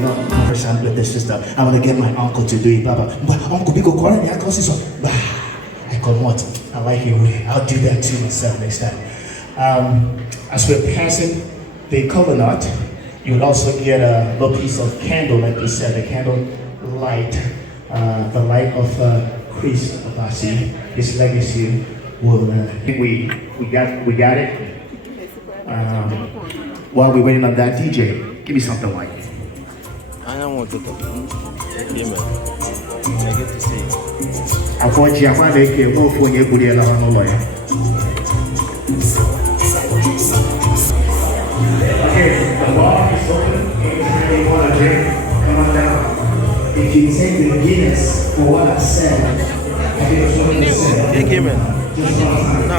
not conversant with the sister. I want to get my uncle to do it, Baba. But Uncle Biko calling me, I call this one. I come what? I like your way. I'll do that to myself next time. As we're passing the coconut, you will also get a little piece of candle, like they said, the candle light, the light of Chris Obasi. His legacy will. We got it. While we're waiting on that, DJ, give me something white. I don't want to talk. Yeah, man. I get to see. I want you to make a move for your good lawyer. Okay, the bar is open. Anytime you want to drink, come on down. If you take the Guinness for what I said, I think what you said. Yeah, give me. No.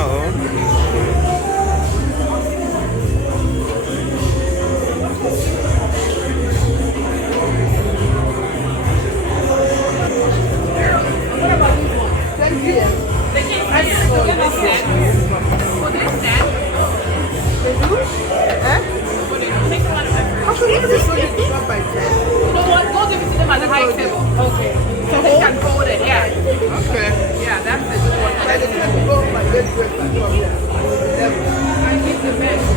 Okay. So they can hold it, yeah. Okay. Yeah, that's the good one. I need the best.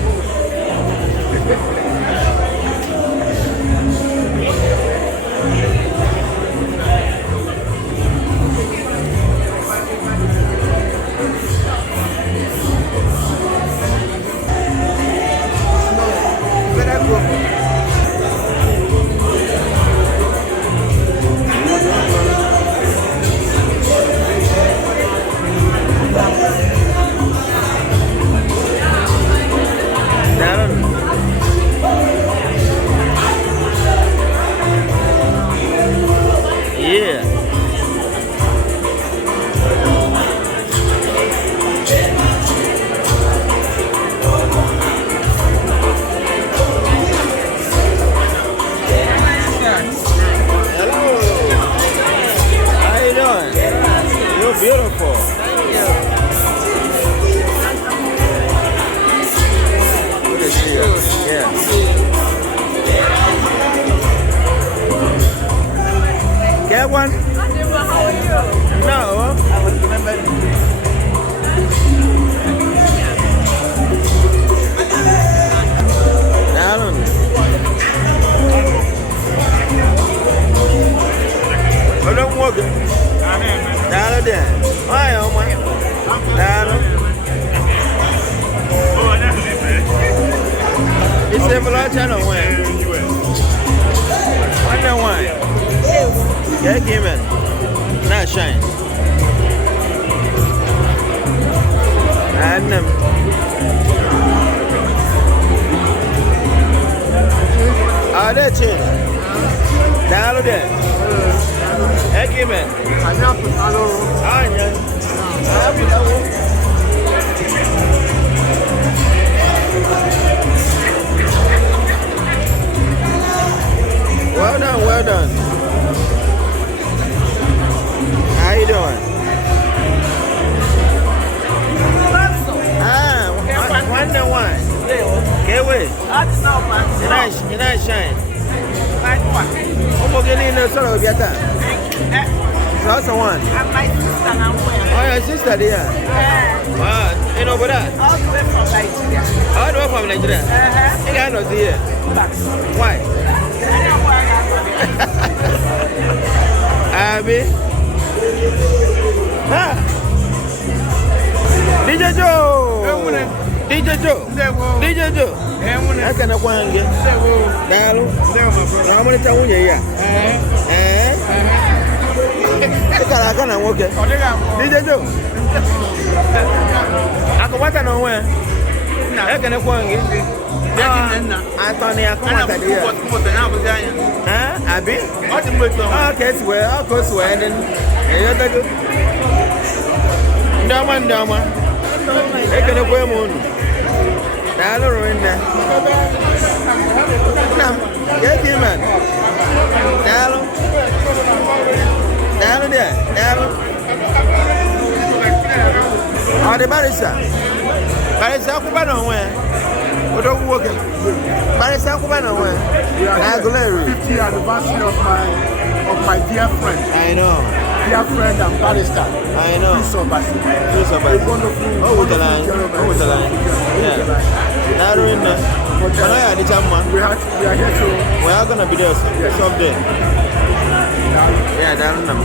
Beautiful. Look at you. Yeah. Get one? How are you? No. I was remembering. I don't know. I don't walk it. Dalo dia. Why, oh my. Dalo. It's a vlog channel when. Wonder why. Yeah, give it. Not shine. And that's it. Dalo dia. Hey, give it. I'm not for hello. Well done, well done. How you doing? Wonder why. Get away. You're not shine. I'm getting in the sort of your time. That's the one. And my sister now. Oh, your sister there? Yeah. Wow, you know about that? All the way from Nigeria. All the way from Nigeria? You got no here. Why? Abby? Ah! DJ Joe! DJ Joe! DJ Joe! I can't go and get Dalo. How many times are you here? I can't walk it. DJ Joe! I can watch it nowhere. I can't go and get I thought I come out here. Abby? Okay, swear. I'll go swear. Then Dama. I can't go moon. Dalo in there. Get him, man. Dalo there. Dalo. Oh, the barista. Barista, I'm going nowhere. What are you working? But it's not going away. We are here, 50th anniversary of my dear friend. I know. Dear friend and barrister. I know. Ozioma Obasi. A wonderful. Oh, with the line. Oh, with the line. Yeah. Now we're in there. But I had the man. We are here to. We are gonna be there someday. Yeah, that's them.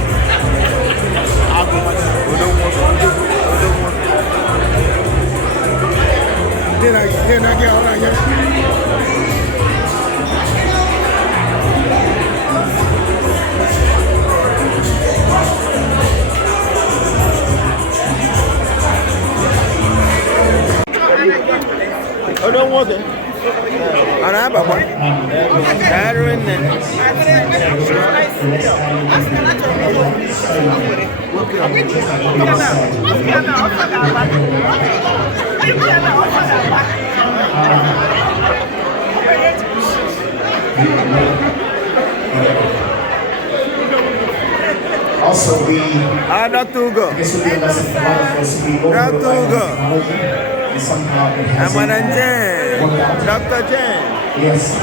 We don't want. Then I get all I get. Oh, don't want it. I have a one. They're in there. Also, Dr. Ugo. this would be a lesson for all of us to be Dr. Ugo. and somehow Dr. Jen. Yes.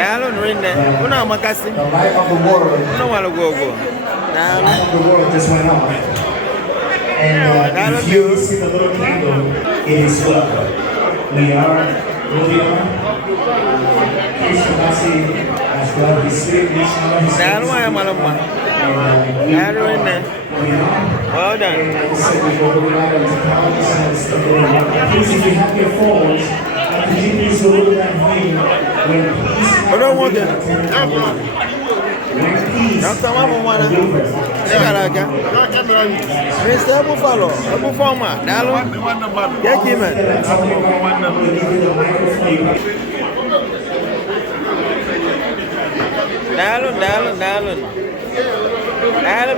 I don't know. Una makasi. The light of the world. No one will go. The light of the world just went on. And if you see the little candle, it is what we are moving on. Ichie Nkeonyema as well. His spirit is on his Well done. Please, if you have your phones, could you please go to that view when I don't want it. peace Dr. Mama, Mr. Buffalo, Bufoma, Dalo, Yakiman. Dalo,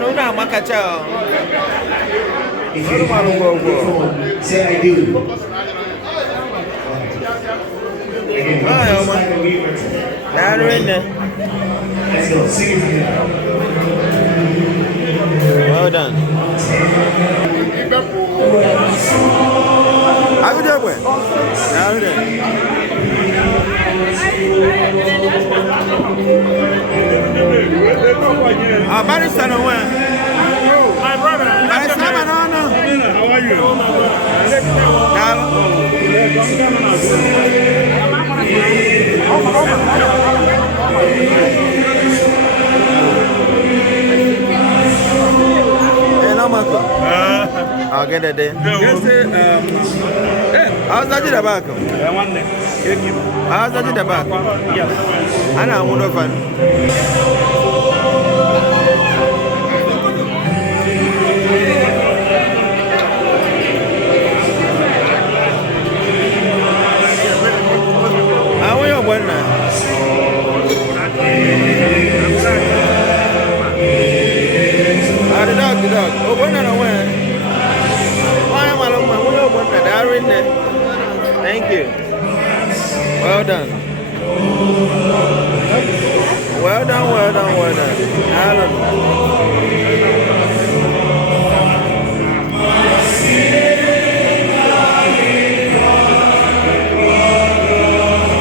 Una Makacha. if you have your phone, say I do. Dalo in there. Let's go, sing it here. Well done. How you doing? How you doing? Barrister, no way. My brother. Barrister, no. How are you? I'll get it there. How's that in the back? How's that in the back? I know I'm one fun. How are you going now? The dog. Oh, when I went. Why am I alone? They're in there. Thank you. Well done. Well done.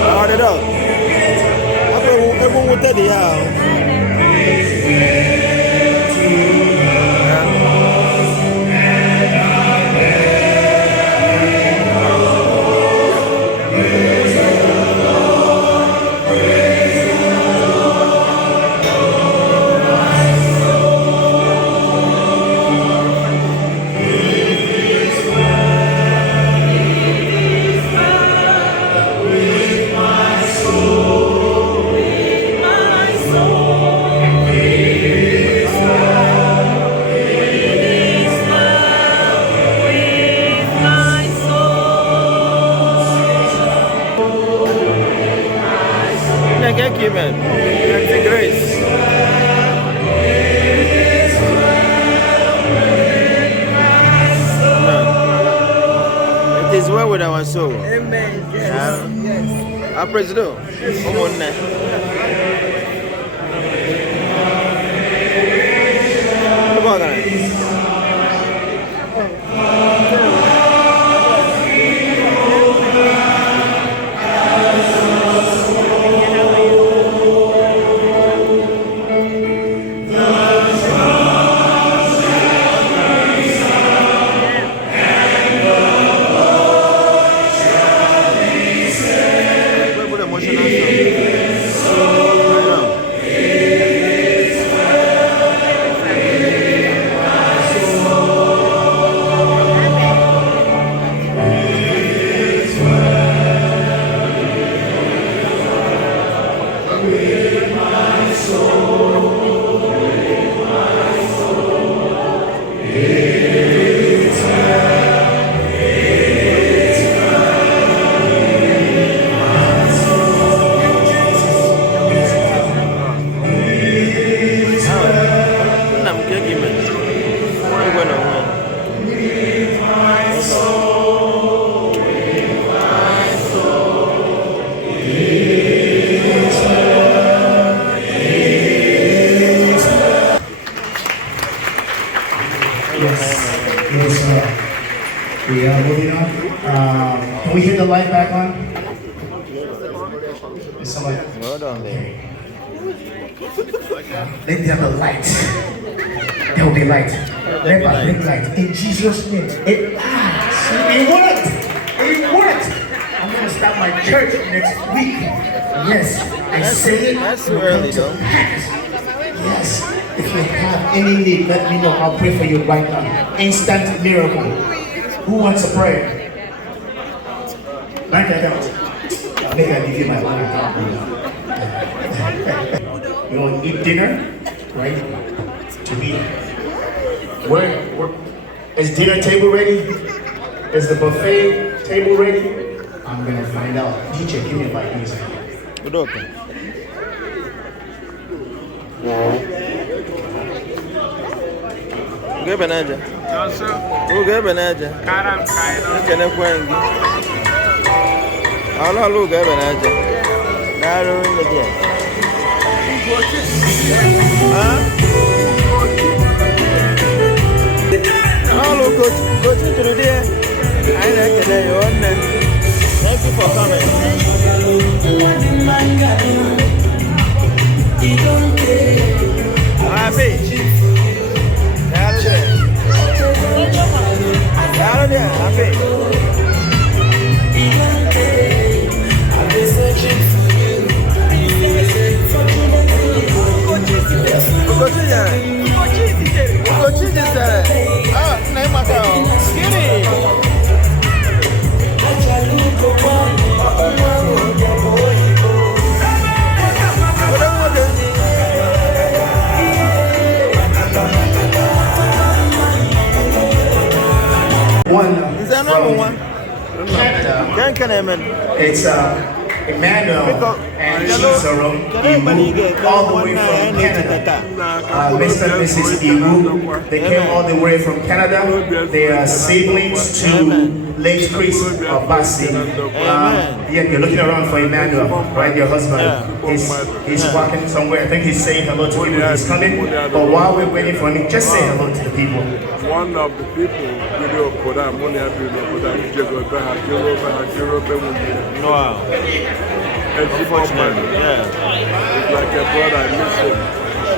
Oh, the dog. Everyone will tell you how. Thank you, man. That's grace. It is well with our soul. Amen. Yes. Our president. Come on now. Come on, guys. Yes, sir. We are moving on. Can we hit the light back on? Is somebody? Hold on there. Let there be light. There will be light. Let there be light. In Jesus' name. It worked. It worked. I'm going to start my church next week. Yes. I say it. That's too early, though. Yes. If you have any need, let me know. I'll pray for you right now. Instant miracle. Who wants a prayer? Bank account. I think I'll give you my bank account. You want to eat dinner? Right? To be. Where? Is dinner table ready? Is the buffet table ready? I'm going to find out. DJ, give me a mic, please. Good open. Good Benaja. Oh, good Benaja. Can I find you? I'll not look at Benaja. Now, in the day. Hello, coach. Go to the day. I like it. Thank you for coming. Happy. One from Canada. It's Emmanuel and Chizorum Ibu, all the way from Canada. Mr. and Mrs. Ibu, they came all the way from Canada. They are siblings to late Chris Obasi. Yeah, you're looking around for Emmanuel, right? Your husband. He's walking somewhere. I think he's saying hello to people. He's coming. But while we're waiting for him, just say hello to the people. One of the people, Wow. Unfortunately, yeah. It's like a brother, I miss him.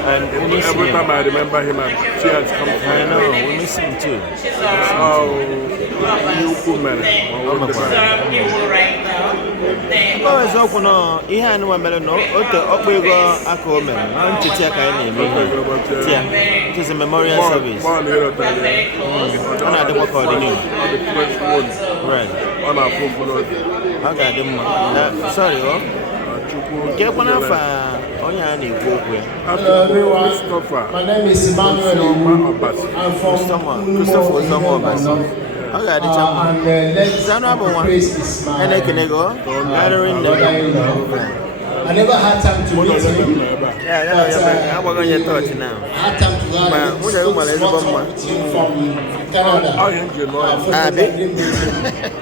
And every time I remember him, tears come to me. I know, we miss him too. Oh, it's open. He had no melon. It is a memorial service. And I don't work on the new. Right. Okay, sorry, hello everyone, my name is Emmanuel. I'm from Chinonso Eduputa. and let's praise is my I never had time to meet him. Yeah, I'm going to touch now. I had time to learn from Canada.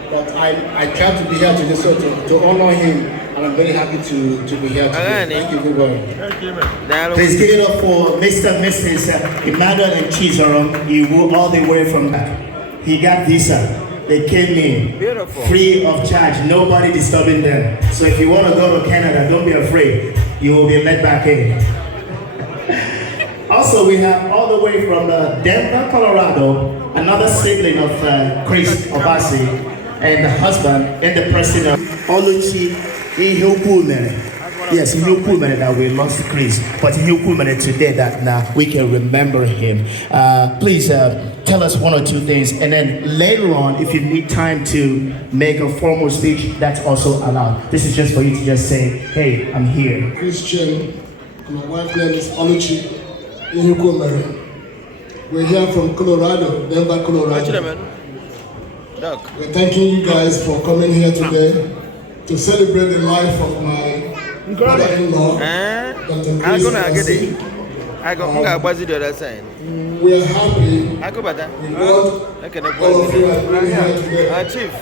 But I tried to be here today so to honor him, and I'm very happy to be here today. Thank you very much. Please give it up for Mr. and Mrs. Emmanuel and Chizorum Ibu, all the way from back. He got visa. They came in free of charge, nobody disturbing them. So if you want to go to Canada, don't be afraid. You will be let back in. Also, we have all the way from Denver, Colorado, another sibling of Chris Obasi and the husband and the person of Oluchi Ichie. Yes, Nkeonyema that we lost Chris, but Nkeonyema today that now we can remember him. Please tell us one or two things, and then later on, if you need time to make a formal speech, that's also allowed. This is just for you to just say, hey, I'm here. Christian, my wife's name is Oluchi Ichie. We're here from Colorado, Denver, Colorado. We're thanking you guys for coming here today to celebrate the life of my brother-in-law, Dr. Chris Obasi. the other side. We are happy with what all of you are doing here today. Chief,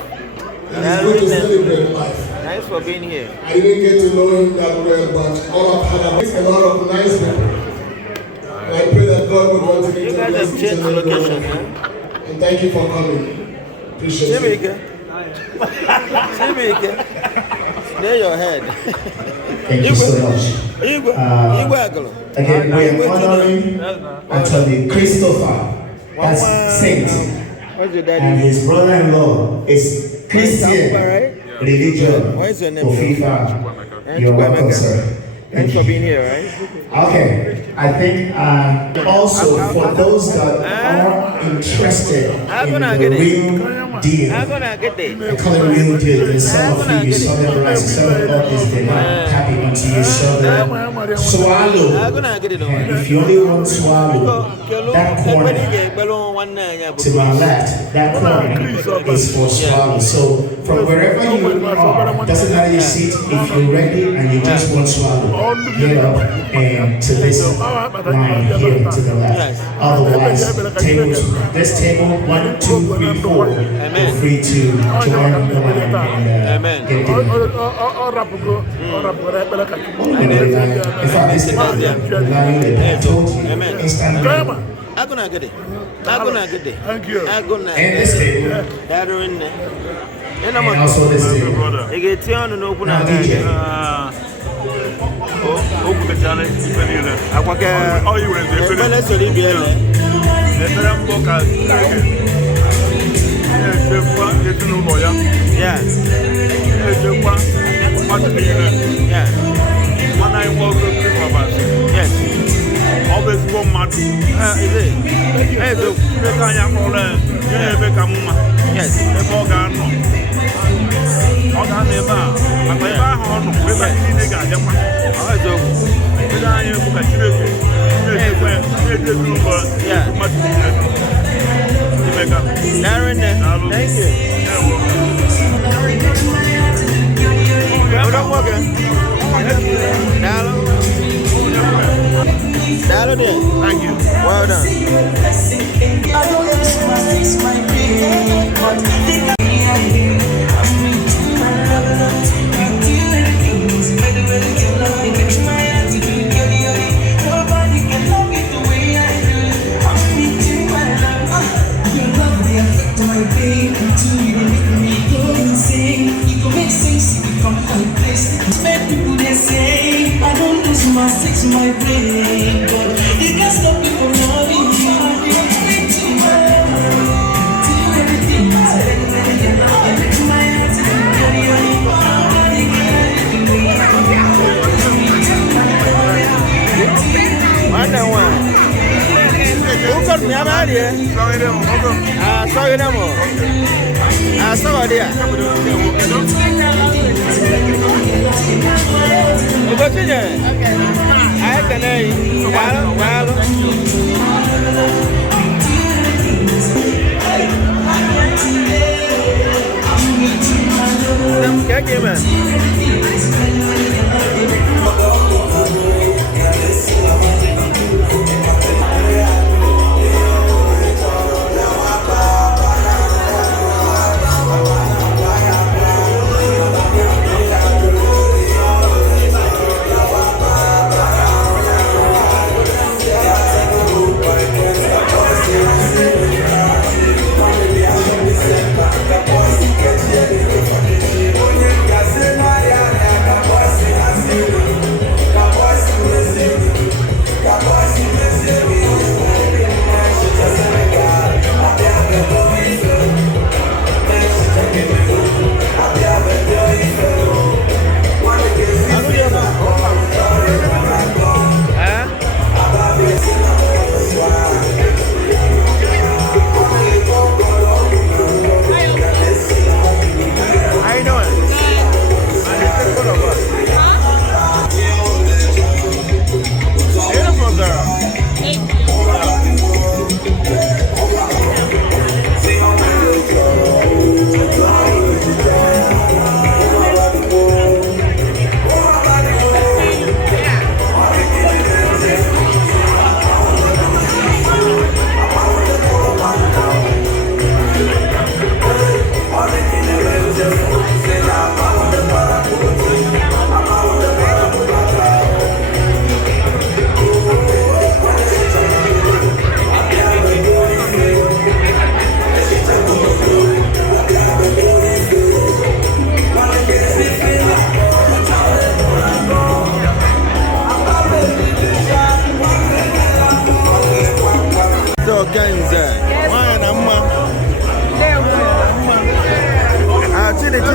And it's good to celebrate life. Thanks for being here. I didn't get to know him that well, but all I've had is a lot of nice people. I pray that God will continue You to guys bless have each changed and every one location, of you. huh? And thank you for coming. Appreciate it. Lay your head. Thank you so much. Again, we are honoring Atty. Christopher, that's Saint, What's your daddy? and his brother-in-law is Christian religion What's your name? Ofifa. You're welcome, sir. Thanks for being here, right? Okay, I think also for those that are interested in the real deal, I'm gonna get I there. call it real deal because some of you saw the price, some of others they're not happy until you saw the swallow. I'm gonna get it on. And if you only want swallow, that corner to my left, that corner is for swallow. So from wherever you are, doesn't matter your seat, if you're ready and you just want swallow, get up and to this line here to the left. Otherwise, tables, this table 1, 2, 3, 4, feel free to join the line and get it. In fact, this is the line that I told you instantly. I'm gonna get it. I'm gonna get it. Thank you. I'm gonna And this table, that are in there. And and also this table. I get you on and open Now, up. DJ. Open the challenge. I walk out. Oh, you were there. Let's leave it. Let them walk out. Yeah. Yeah. Yes. Always go mad. Is it? Hey, look. Yes. Darren, thank you. Well done, Walker. Dollar there. Thank you. Well done. My brain, but you can't stop me from loving you. Sorry, no more. Sorry, dear. I can Yeah.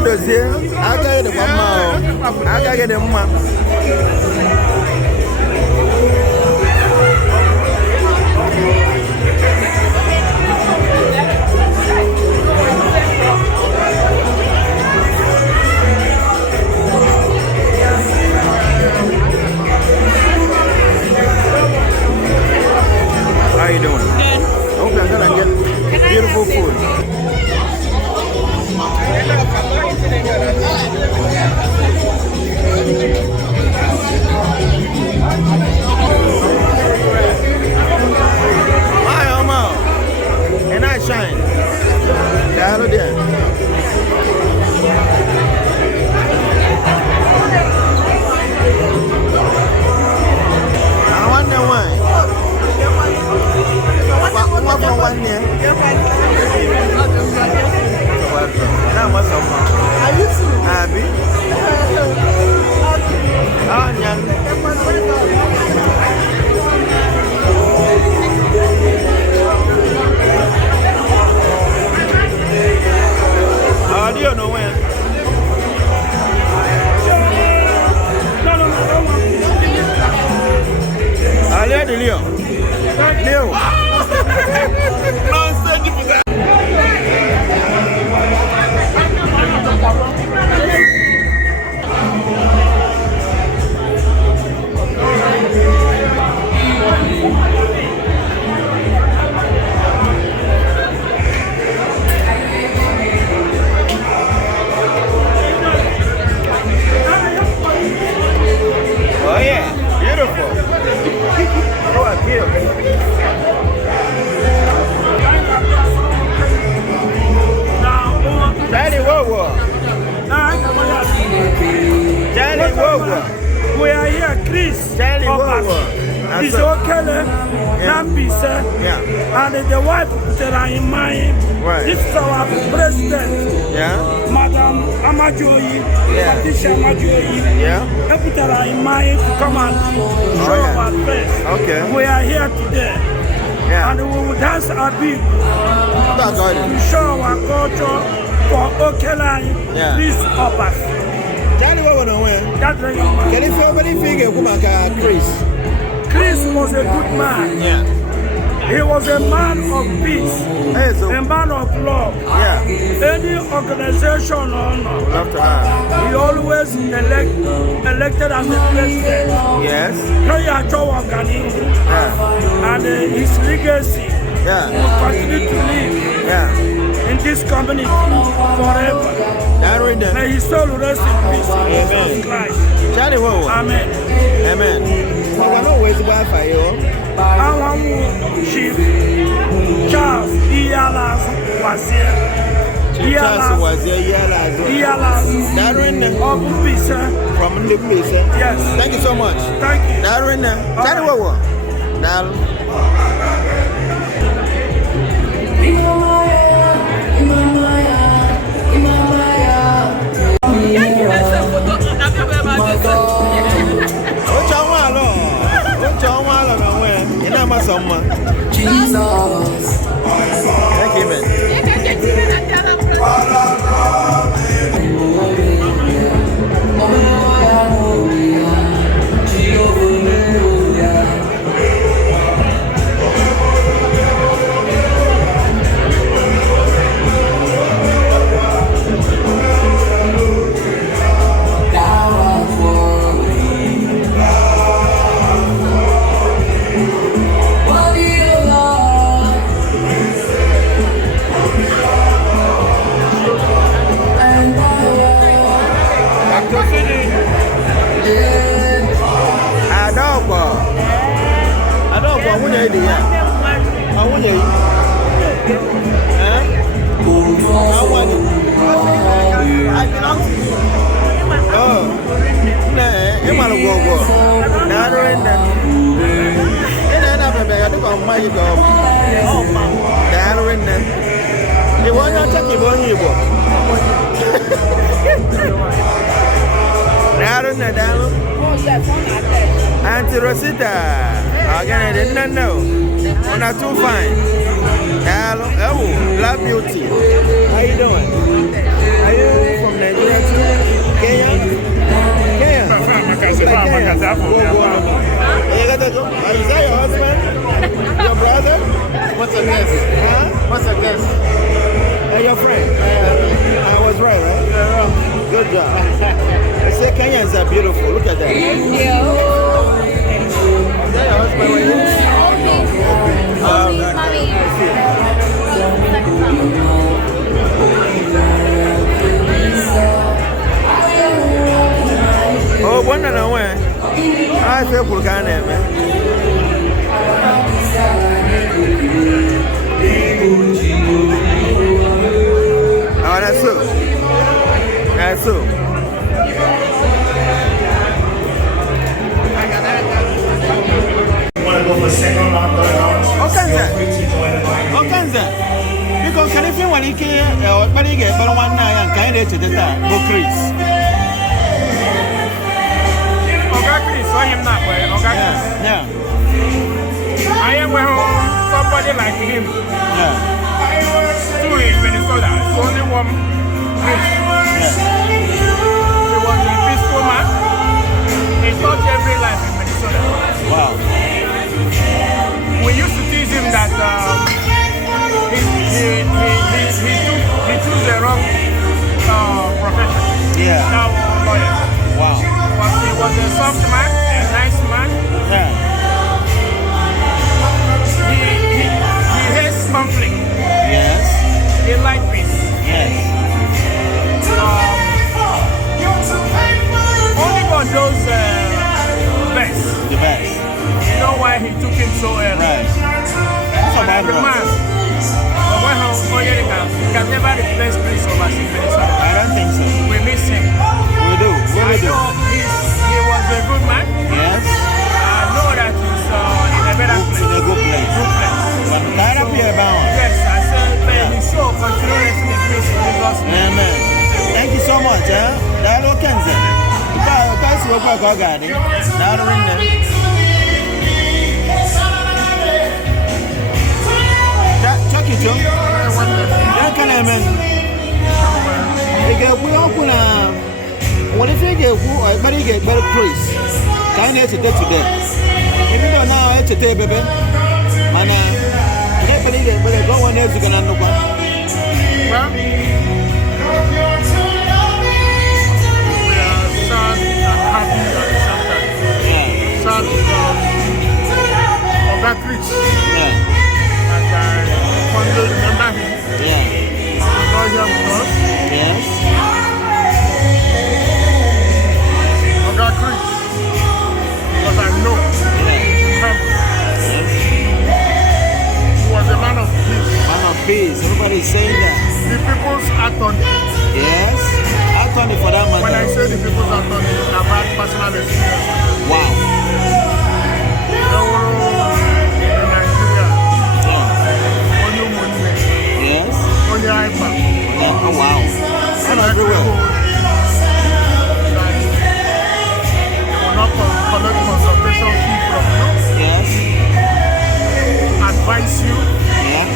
dozie. Aga get the mama. Aga get the mama. How you doing? Good. I hope you're gonna get beautiful food. Hi, Oma. And I shine. Hello there. I wonder why. What from 1 year? Now what's up? Abby? Oh, young. How do you know when? Allez, Leo. Leo. Oh yeah, beautiful. Oh, beautiful. Daddy, whoa. Daddy, whoa. We are here, Chris. Daddy, whoa. He's okay. And the wife that in mind. Right. This is our president. Yeah. Madam Amajoyi. Yeah. Patricia Amajoyi. Yeah. They put her in mind to come and show our face. Okay. We are here today. Yeah. And we will dance a bit That's all. to show our culture for Okeline. Yeah. Please help us. Daddy, what the way? That's the Can you feel any figure come Chris? Chris was a good man. Yeah. He was a man of peace, Hey, so a man of love. yeah. Any organization or not, Love to have. he always elected as the president. Yes. Yeah. And his legacy Yeah. will continue to live Yeah. in this community forever. That right there. May his soul rest in peace in Jesus Christ. Daddy, what? Amen. Amen. We're not waiting for you. Our chief Charles Iyalas was here. Charles was here. Iyalas That right there. of Pisa. From the place. Yes. Thank you so much. Thank you. That right there. Daddy, what? Now. Jesus. Thank you, man. Auntie Rosita, again, I didn't know. We're not too fine. Hello, Black Beauty. How you doing? Are you from Nigeria? Is that your husband? Your brother? What's a guess? Huh? What's a guess? Your friend? I was right? Good job. I say Kenyans are beautiful. Look at that. Thank you. Is that your husband? Oh, one and one. I feel for Ghana, man. Oh, that's so. That's so. Want to go for second round, third round? Okay, sir. Because can you feel what he can, but he get, but one night and kind of to the time, go Chris. Yeah. I am with somebody like him. Yeah. Two in Minnesota. It's only one place. He was a peaceful man. He touched every life in Minnesota. Wow. We used to tease him that he took the wrong profession. Yeah. Now lawyer. Wow. He was a soft man, a nice man. Yeah. He hates conflict. Yes. He likes peace. Yes. Only God knows best. The best. You know why he took him so early. Right. That's But about the man, can never replace Prince Obasi in Minnesota. I don't think so. We miss him. We do. I We do. know he was a good man. Yes. I know that he's in a better place. In a good place. Good place. But tied up here about. Yes, I said, may his soul continue resting in peace in Jesus' name. Amen. Thank you so much, huh? That all Kenza. Because we're quite good. Now the ring there. Chuck it, Joe. Yeah, can I mean? We open what if you get everybody get better praise? Can you today? If you don't know, it's a day, baby. And everybody get better. Go on there, you can undergo. Well, we are sad and happy at the same time. Yeah. Sad because of that rich. Yeah. And I fondly remember him. Yeah. Not here with us. Yes. Of that rich. Because I know him. He was a man of peace. Man of peace. Everybody is saying that. The people's attorney. Yes. Attorney for that matter. When I say the people's attorney, I've had personal experience. Wow. In Nigeria, Yeah. only money, Yes. only iPad. Yeah. Oh wow. And everywhere. That they will not collect consultation fee from you, Yes. advise you, Yeah.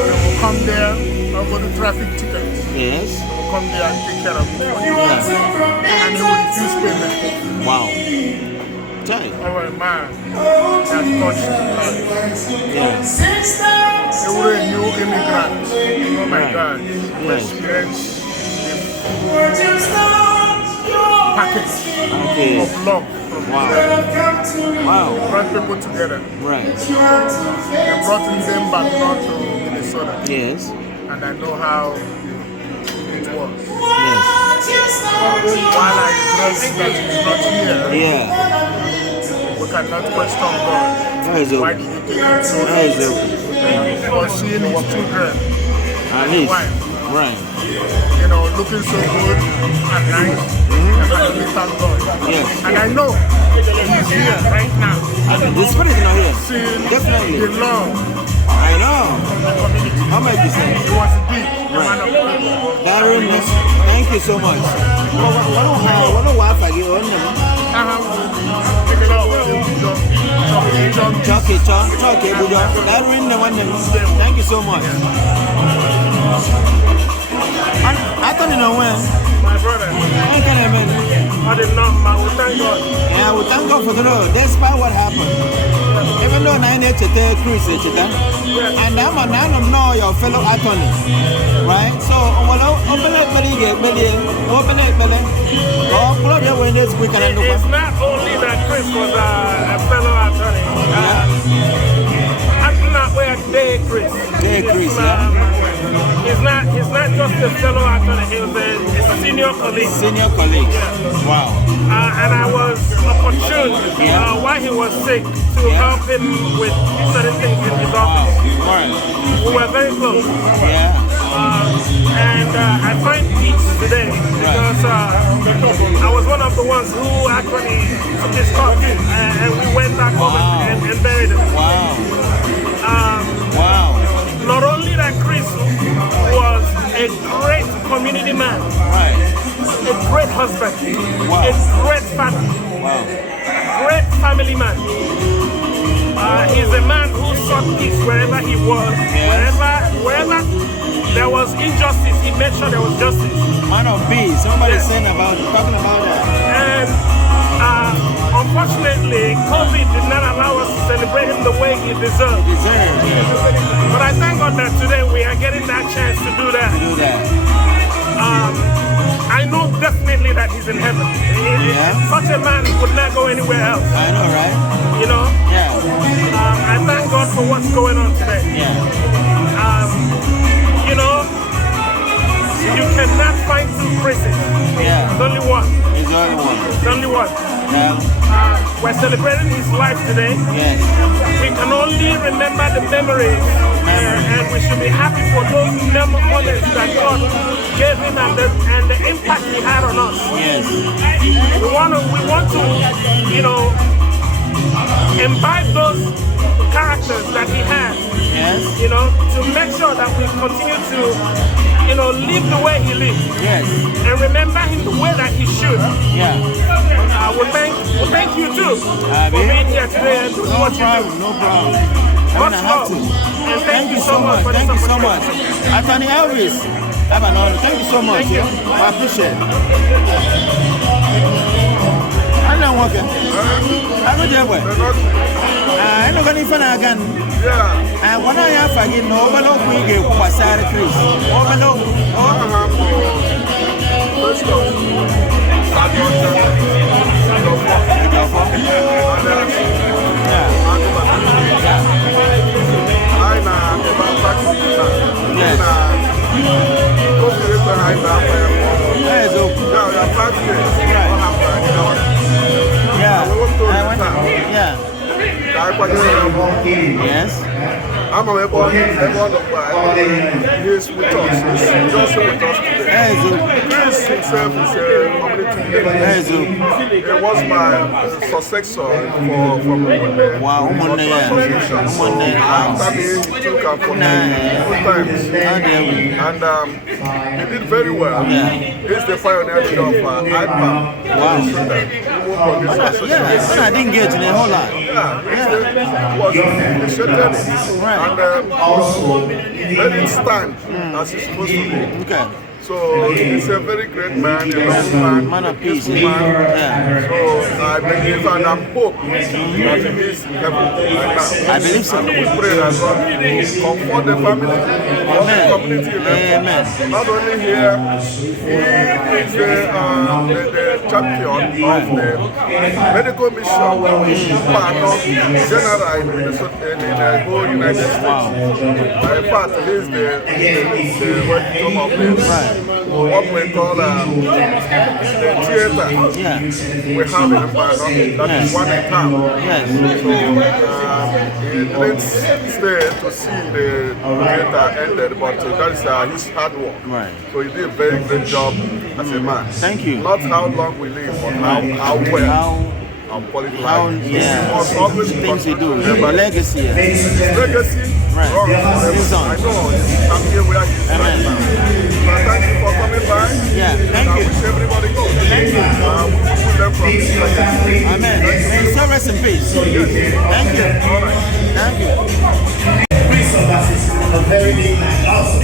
they will come there, or go to traffic tickets. Yes. Come there and take care of you. Yeah. And they will refuse payment. Wow. Tell you. Our man that touched life. Yeah. They were a new immigrant. Oh my Right. God. Yes. Experience package Okay. of love from Wow. them. Wow. Brought people together. Right. They brought them back not to Minnesota. Yes. And I know how it was. Yes. While I trust that he's not here, Yeah. we cannot question God. Where is Why it? did you take him so Where is it? for seeing his children, At least. wife, Right. you know, looking so good and nice, and finally thank God. Yes. And I know he's here right now, The spirit is not here. seeing Definitely. the love I know. of the community. How much you say? He was deep, the man of people. Very nice. Thank you so much. What do I forget on them? Chucky, Bujo. That ring the one. Thank you so much. Atty, no when. My brother. I did not, man. We thank God. Yeah, we thank God for the Lord, despite what happened. Even though I need to take Chris, and I'm not your fellow attorney, right? So, open up, it's not only that Chris was a fellow attorney. I'm not where they Chris. He's not just a fellow attorney. He was a senior colleague. Senior colleague. Yeah. Wow. And I was opportune while he was sick to help him with certain things in his office. Right. We were very close. Yeah. And I find peace today because I was one of the ones who actually took his corpse and we went back home and buried him. Wow. Not only that Chris was a great community man, a great husband, a great father, great family man. He's a man who sought peace wherever he was, wherever there was injustice, he made sure there was justice. Man of peace, somebody's talking about that. And unfortunately, COVID did not allow us to celebrate him the way he deserved. But I thank God that today we are getting that chance to do that. I know definitely that he's in heaven. Such a man would not go anywhere else. I know, right? You know? Yeah. I thank God for what's going on today. Yeah. You know, you cannot find two Chris's. Yeah. There's only one. There's only one. There's only one. Yeah. We're celebrating his life today. Yes. We can only remember the memories. And we should be happy for those moments that God gave him and the impact he had on us. Yes. We want to, you know, imbibe those characters that he had. Yes. You know, to make sure that we continue to, you know, live the way he lived. Yes. And remember him the way that he should. Yeah. We thank you too for being here today and doing what you do. No problem. Much love. And thank you so much for this opportunity. opportunity. Thank you so much. Attorney Elvis, have an honor. Thank you so much. Thank you. I appreciate it. I'm not working. I'm not there. I'm not going to find again. And when I have again, overlook we get Pasar Chris. Overlook. Yes. I'm a boy. He's with us. He's just with us today. Chris himself is a community leader. He was my successor from the after me, he took up for me 2 times. And he did very well. He's the pioneer of IPAM. I didn't get in a whole lot. Was initiated and also let it stand as it's supposed to be. Okay. So he's a very great man, a man of peace. So I believe and I hope that he is in heaven right now. I believe so. And we pray that God will comfort the family, all the community. Amen. Not only here, he is the champion of the medical mission part of general in the whole United States. In fact, he is the what we call the theater. We have in Ibadan, that is one in town. So he didn't stay to see the theater ended, but that is his hard work. So he did a very great job as a man. Thank you. Not how long we live, but how well. Quality life. Must always things we do. Legacy. Legacy. Right. I know. I'm here where he is right now. Thank you for coming by. Thank you. I wish everybody good. Thank you. Put them from this legacy. Amen. May so rest in peace. Thank you. All right. Thank you. Prince of that is a very big man. Also,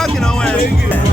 Lucky no way.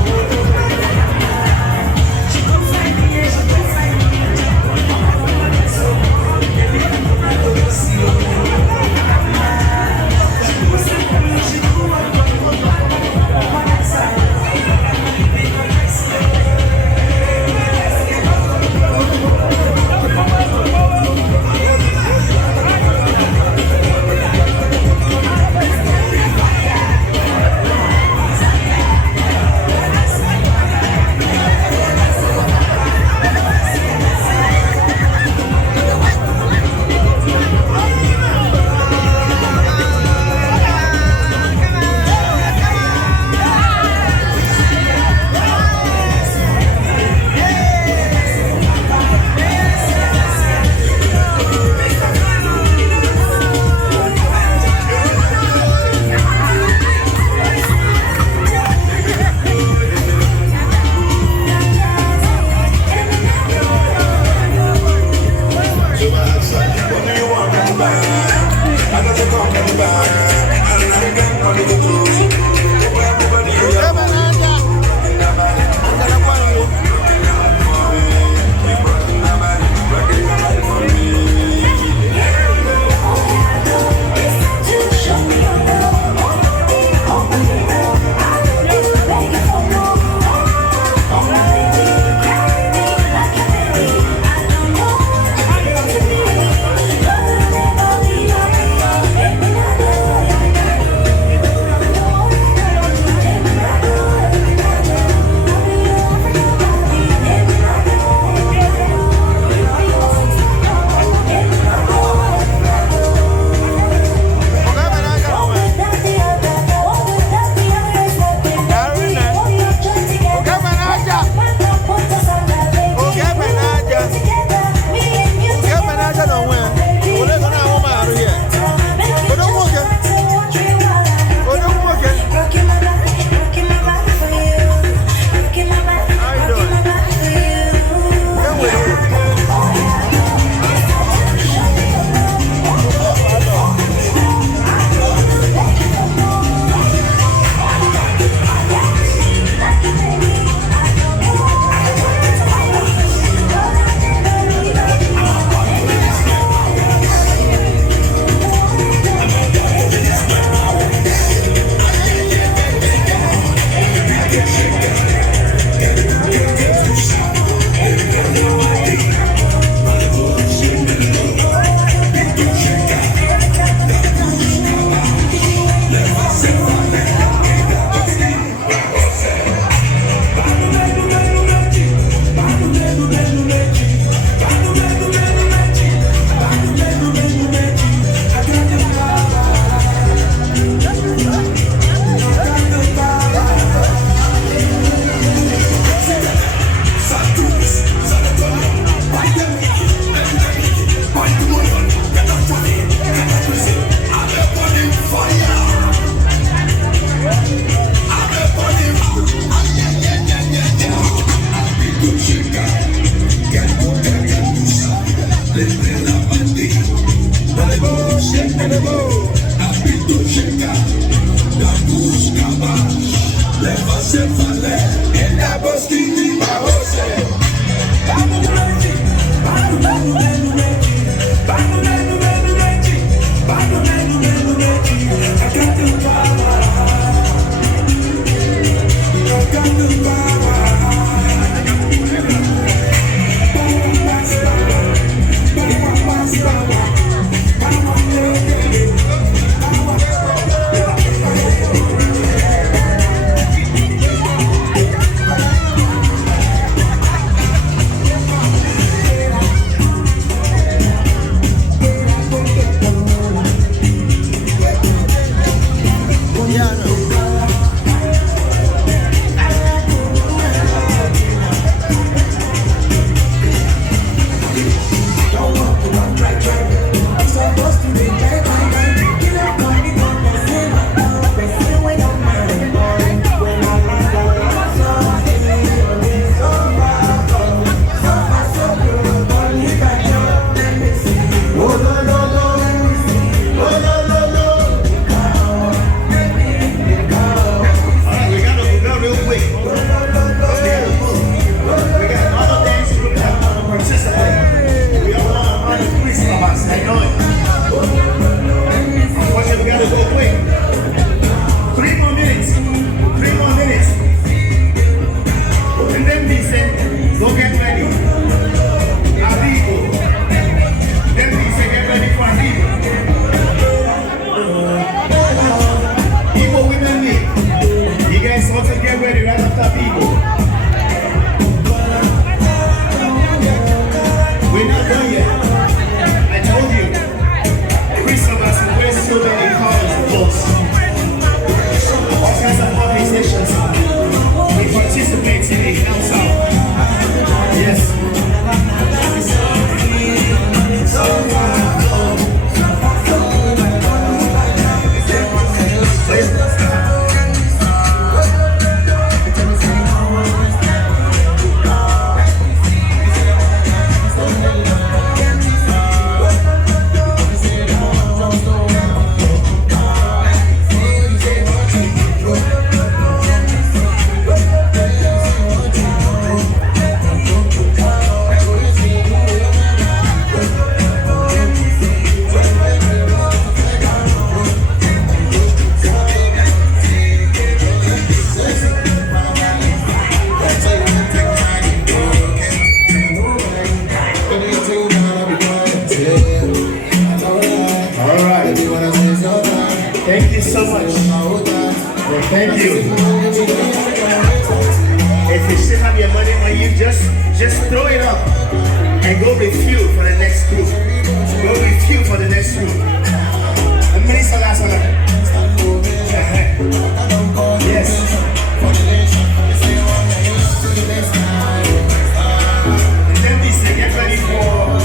Thank you. If you still have your money on you, just throw it up and go refuel for the next group. Go refuel for the next group. Yes. Then we say get ready for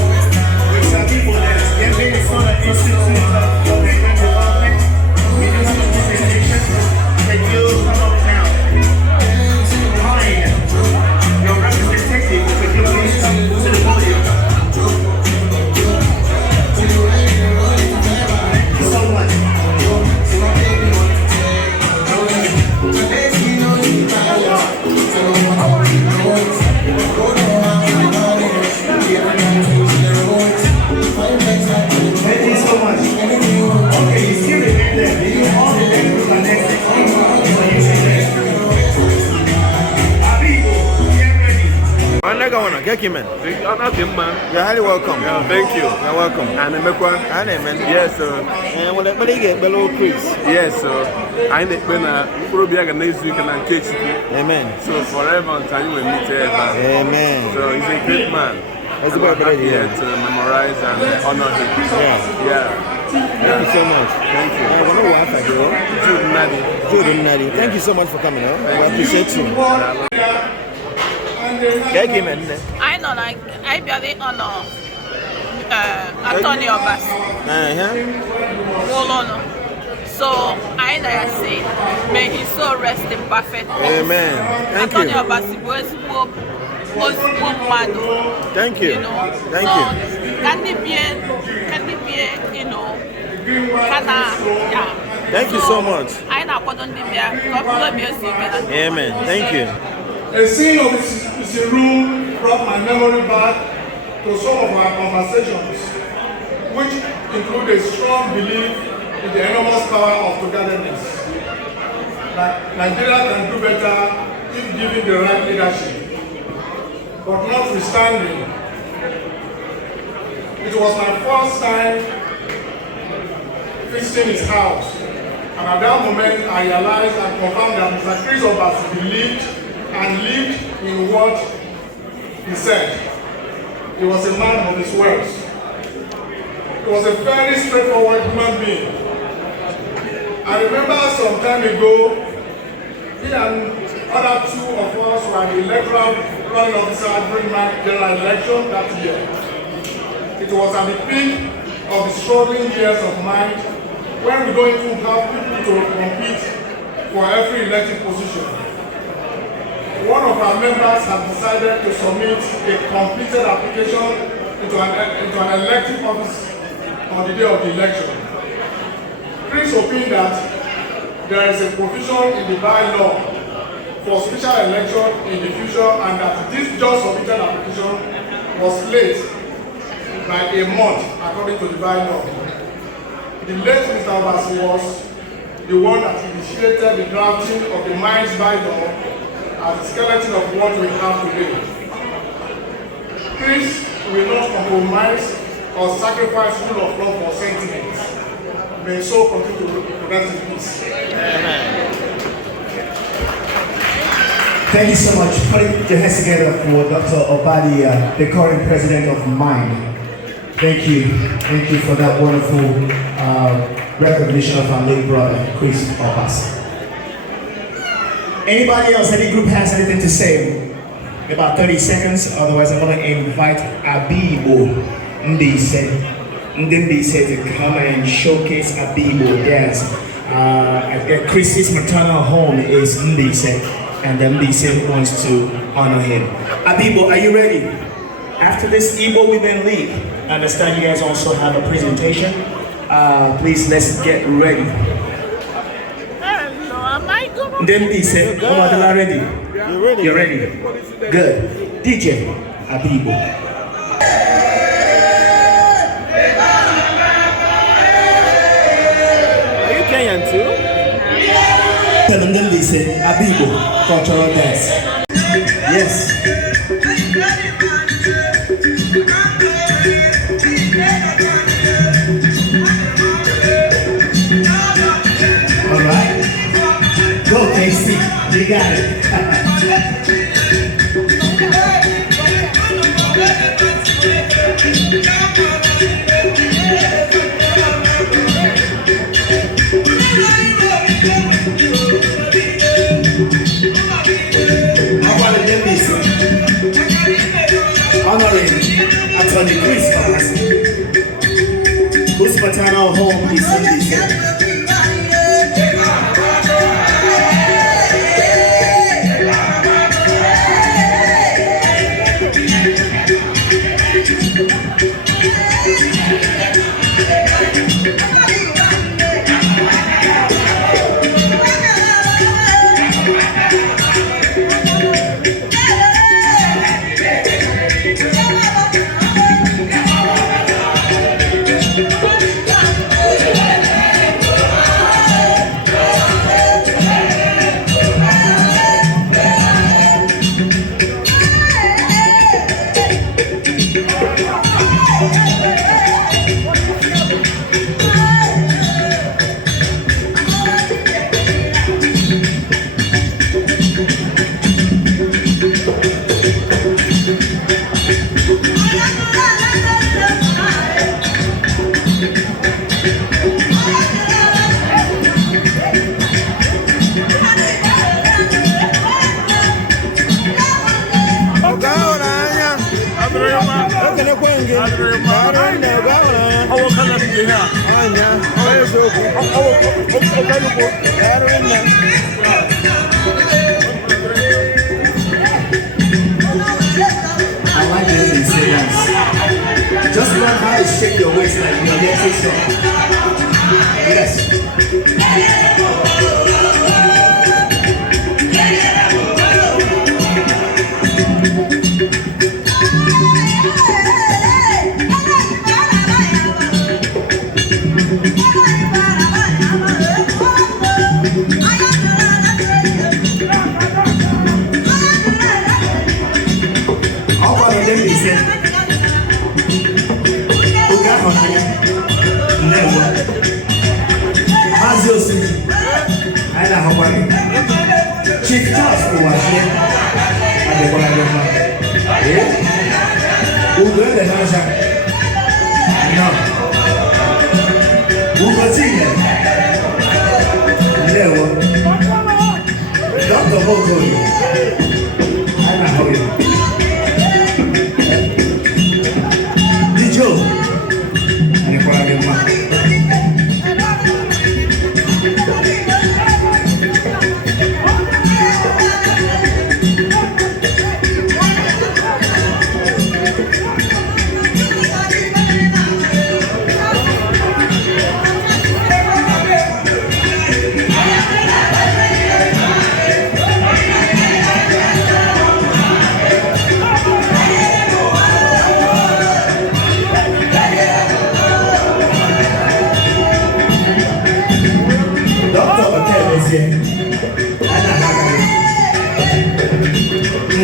some people that get ready for the Institute of Government Development. We do have a presentation that you come up now. Fine. Your representative, could you please come to the podium? Thank you so much. Thank you so much. Okay, you still remain there. You all the next group are next. So you stay there. Abigo, get ready. You're highly welcome. Yeah, thank you. You're welcome. And Mekwan. Yes, sir. And well, let me get below Chris. Yes, sir. I need to be a next week and catch you. Amen. So forever until you will meet here. Amen. So he's a great man. What's about here to memorize and honor him. Yeah. Thank you so much. Thank you. I don't know what I do. Jude Nadi. Thank you so much for coming. I appreciate you. I know, like, I barely honor Atty. Obasi. So I say, may his soul rest in perfect peace. Amen. Thank you. Atty. Obasi was Thank you. You know, thank so you. Can it be, you know, yeah. Thank you so much. I know what on the Amen. Thank you. A scene of this room brought my memory back to some of our conversations, which include a strong belief in the enormous power of togetherness. That Nigeria can do better if given the right leadership. But notwithstanding, it was my first time visiting his house, and at that moment I realized and confirmed that Mr. Chris Obasi believed and lived in what he said. He was a man of his words. He was a very straightforward human being. I remember some time ago, he and other two of us were the electoral running officer during my general election that year. It was at the peak of the struggling years of mine when we don't even have people to compete for every elected position. One of our members had decided to submit a completed application into an elective office on the day of the election. Chris opined that there is a provision in the bylaw for special election in the future and that this just submitted application was late by a month according to the bylaw. The late Mr. Obasi was the one that initiated the drafting of the mines bylaw as the skeleton of what we have today. Chris will not compromise or sacrifice rule of law for sentiments. May so continue to progress in peace. Amen. Thank you so much. Put your hands together for Dr. Obadi, the current president of MIND. Thank you. Thank you for that wonderful recognition of our late brother, Chris Obasi. Anybody else, any group has anything to say? About 30 seconds, otherwise I'm going to invite Abibo Ndise to come and showcase Abibo. Yes. Chris's maternal home is Ndise, and then Ndise wants to honor him. Abibo, are you ready? After this Igbo women leave, I understand you guys also have a presentation. Please, let's get ready. Then he said, oh, are you ready? You're ready. You're ready. Good. DJ Abibo. Are you Kenyan too? Tell them then they say Abibo, cultural dance. Yes. All right. Go. AC. You got it. How about the ladies? Honoring Atty. Christmas, whose maternal home is in this. I like it when you say that. Just learn how to shake your waist like you're getting short. Yes. How about the ladies here? Who got her hand? Never. How's your seat? I know how about it. Chief Charles who was here. I don't know. Yeah? Who got the hands up? No. Who got it? Never. Dr. Mogo. I know how you. Joe, and if I get my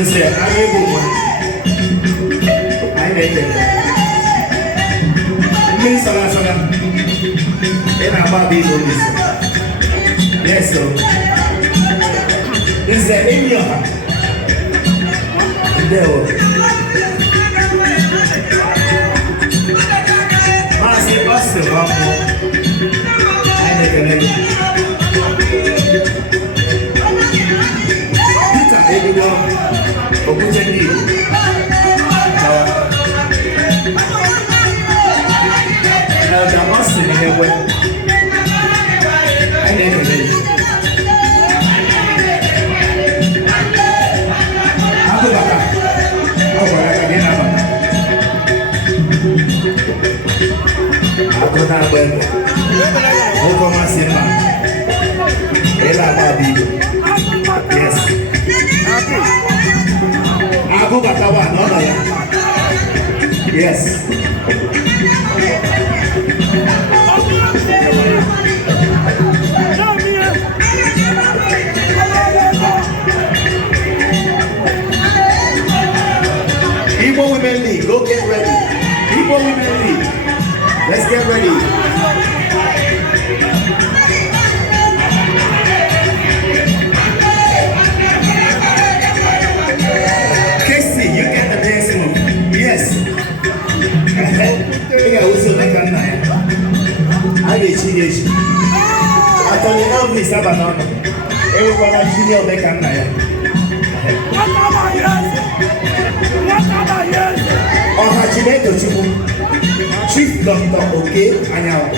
say, I'm able to. I'm able to. Miss Alasana. And I'm about to do this. Yes, so. This is in your heart. There. Mas eu posso ser bom. I'm able to. Peter, able to. Now the Austin here went. I never did. Aku bakal. Oh, bakal dia nama. Aku nak ber. Aku masih mah. Ela babi. Yes. Aku bakawan, no ya. Yes. Igbo Women League, go get ready. Igbo Women League, let's get ready. Senior Bekanaya. Ohachineto Chibu, Chief Doctor Okay, Anyao.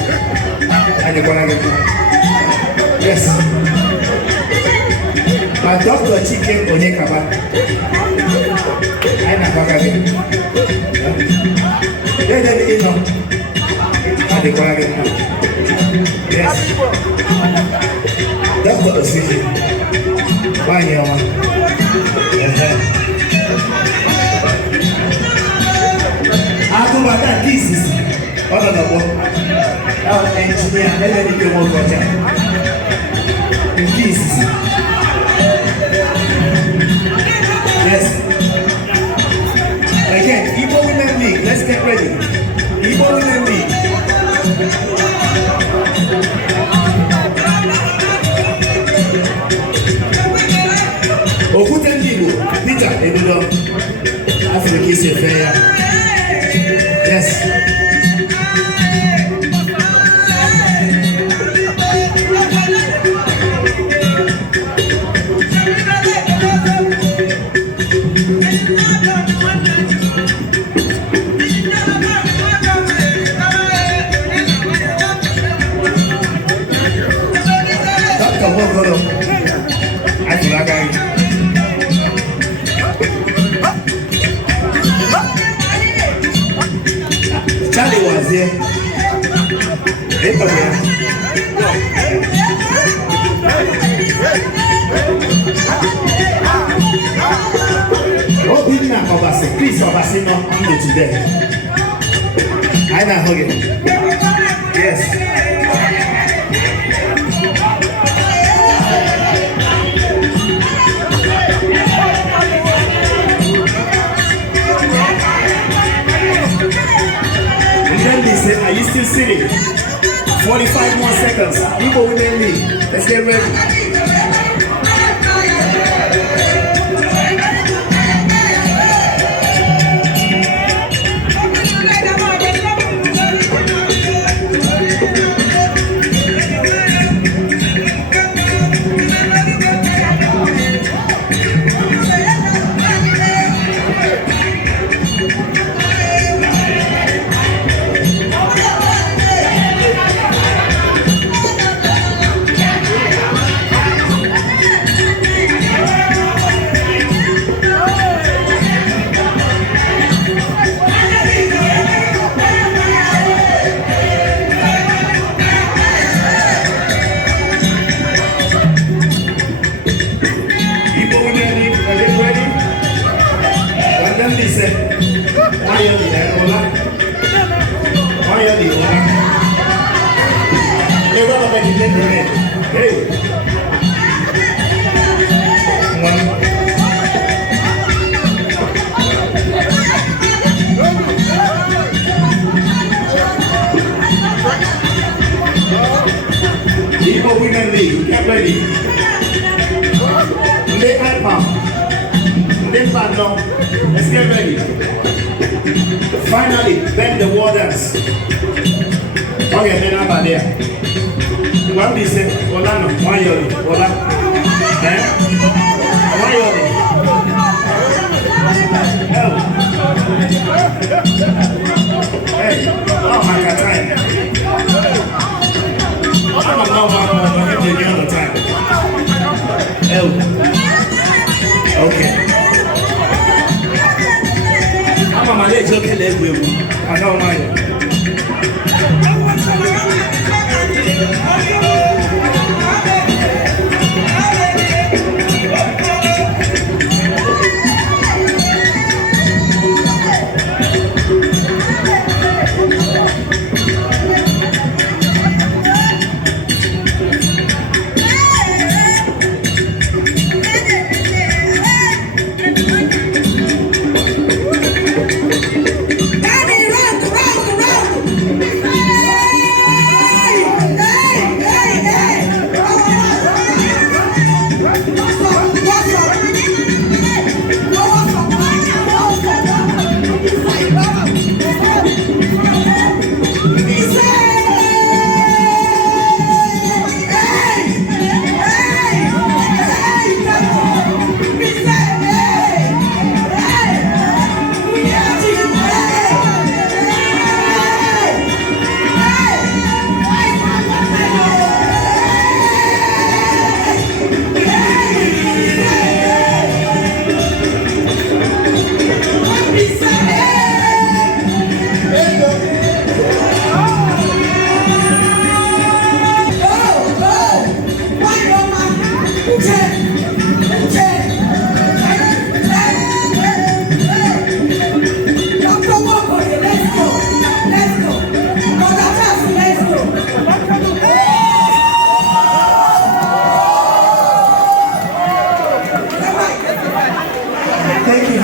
Yes. My doctor Ichie Nkeonyema. I know what I mean. Then you know. Yes. Doctor Ozioma. Why you want? Aku makan kisis. What are the book? Our engineer, and then you can work on that. Kisis. Yes. Again, Igbo Women League. Let's get ready. Igbo Women League. Okuten Igbo. Peter, Ebudo. Africa is a fair. Yes. Charlie was here. Oh, Ozioma Obasi, please Obasi no under today. I know hug it. Yes. Are you still sitting? 45 more seconds. People Women League. Let's get ready. Igbo Women League, get ready. Let's get ready. Finally, bend the waters. Okay, then over there. What is it? Olano, why are you? Ola. Eh? Why are you? Help. Hey, oh my God, time. I'm not going to all the time. Help. Okay. I'm on my legs, okay, let's go. I don't mind.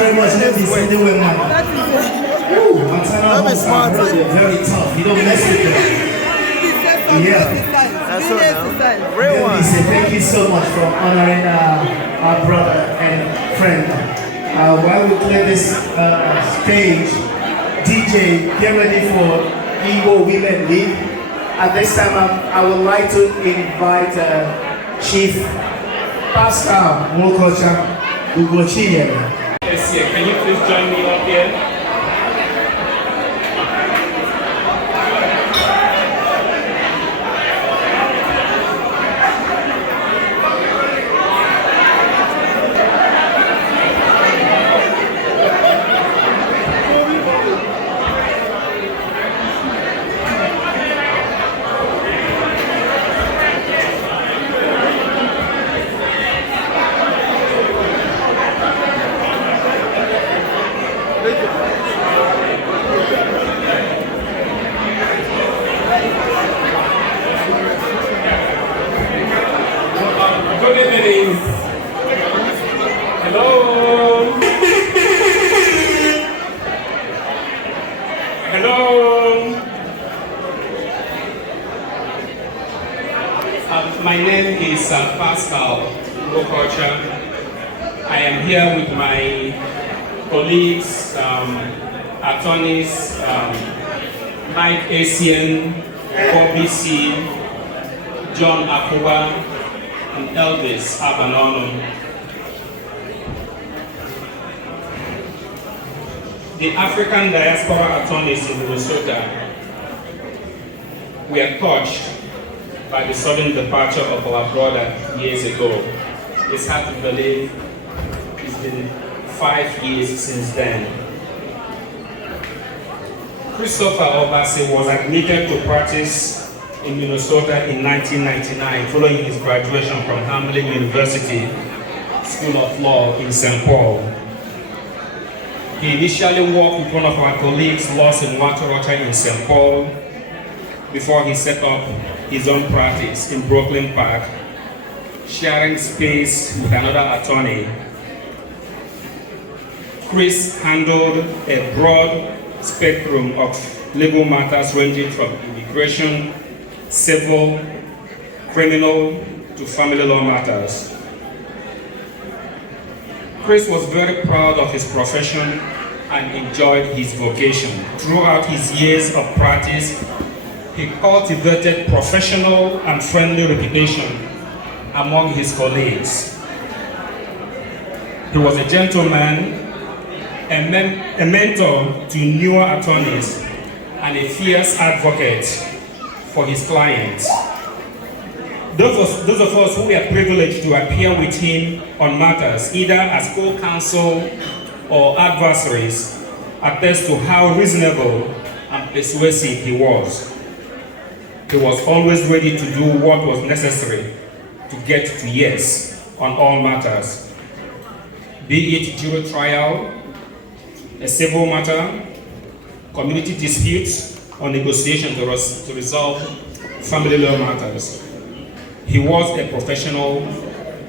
very much. Let me send you with man. Maternal homes are very tough. You don't mess with them. Yeah. That's all now. Real one. Thank you so much for honoring our brother and friend. While we clear this stage, DJ, get ready for Igbo Women League. At this time, I would like to invite Chief Pascal Mokocha Ugochinyere. Yes, yeah. Can you please join me up here? My name is Pascal Mokocha. I am here with my colleagues, attorneys, Mike Ozioma Obasi, John Akuba, and Elvis Abanono. The African diaspora attorneys in Minnesota were touched by the sudden departure of our brother years ago. It's hard to believe it's been 5 years since then. Christopher Obasi was admitted to practice in Minnesota in 1999 following his graduation from Hamlin University School of Law in St. Paul. He initially worked with one of our colleagues, Lawson Watorocha in St. Paul, before he set up his own practice in Brooklyn Park, sharing space with another attorney. Chris handled a broad spectrum of legal matters ranging from immigration, civil, criminal, to family law matters. Chris was very proud of his profession and enjoyed his vocation. Throughout his years of practice, he cultivated professional and friendly reputation among his colleagues. He was a gentleman, a mentor to newer attorneys, and a fierce advocate for his clients. Those of us who were privileged to appear with him on matters, either as co-counsel or adversaries, attest to how reasonable and persuasive he was. He was always ready to do what was necessary to get to yes on all matters, be it jury trial, a civil matter, community disputes, or negotiation to resolve family law matters. He was a professional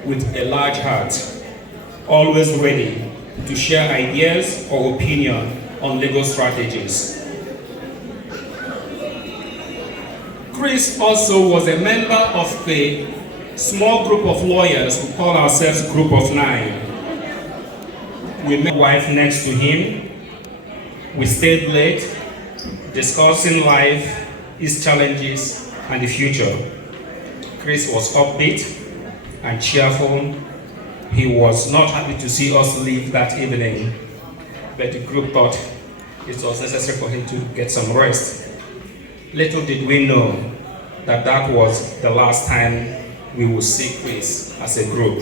with a large heart, always ready to share ideas or opinion on legal strategies. Chris also was a member of a small group of lawyers who call ourselves Group of 9. We met wife next to him. We stayed late, discussing life, its challenges, and the future. Chris was upbeat and cheerful. He was not happy to see us leave that evening, but the group thought it was necessary for him to get some rest. Little did we know that that was the last time we would see Chris as a group.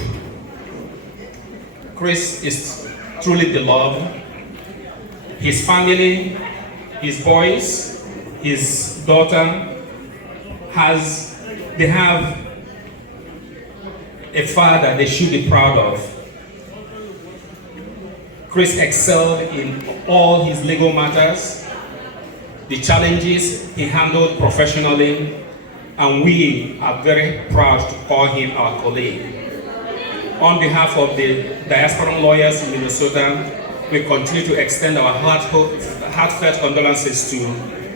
Chris is truly beloved. His family, his boys, his daughter, they have a father they should be proud of. Chris excelled in all his legal matters. The challenges he handled professionally, and we are very proud to call him our colleague. On behalf of the diaspora lawyers in Minnesota, we continue to extend our heartfelt condolences to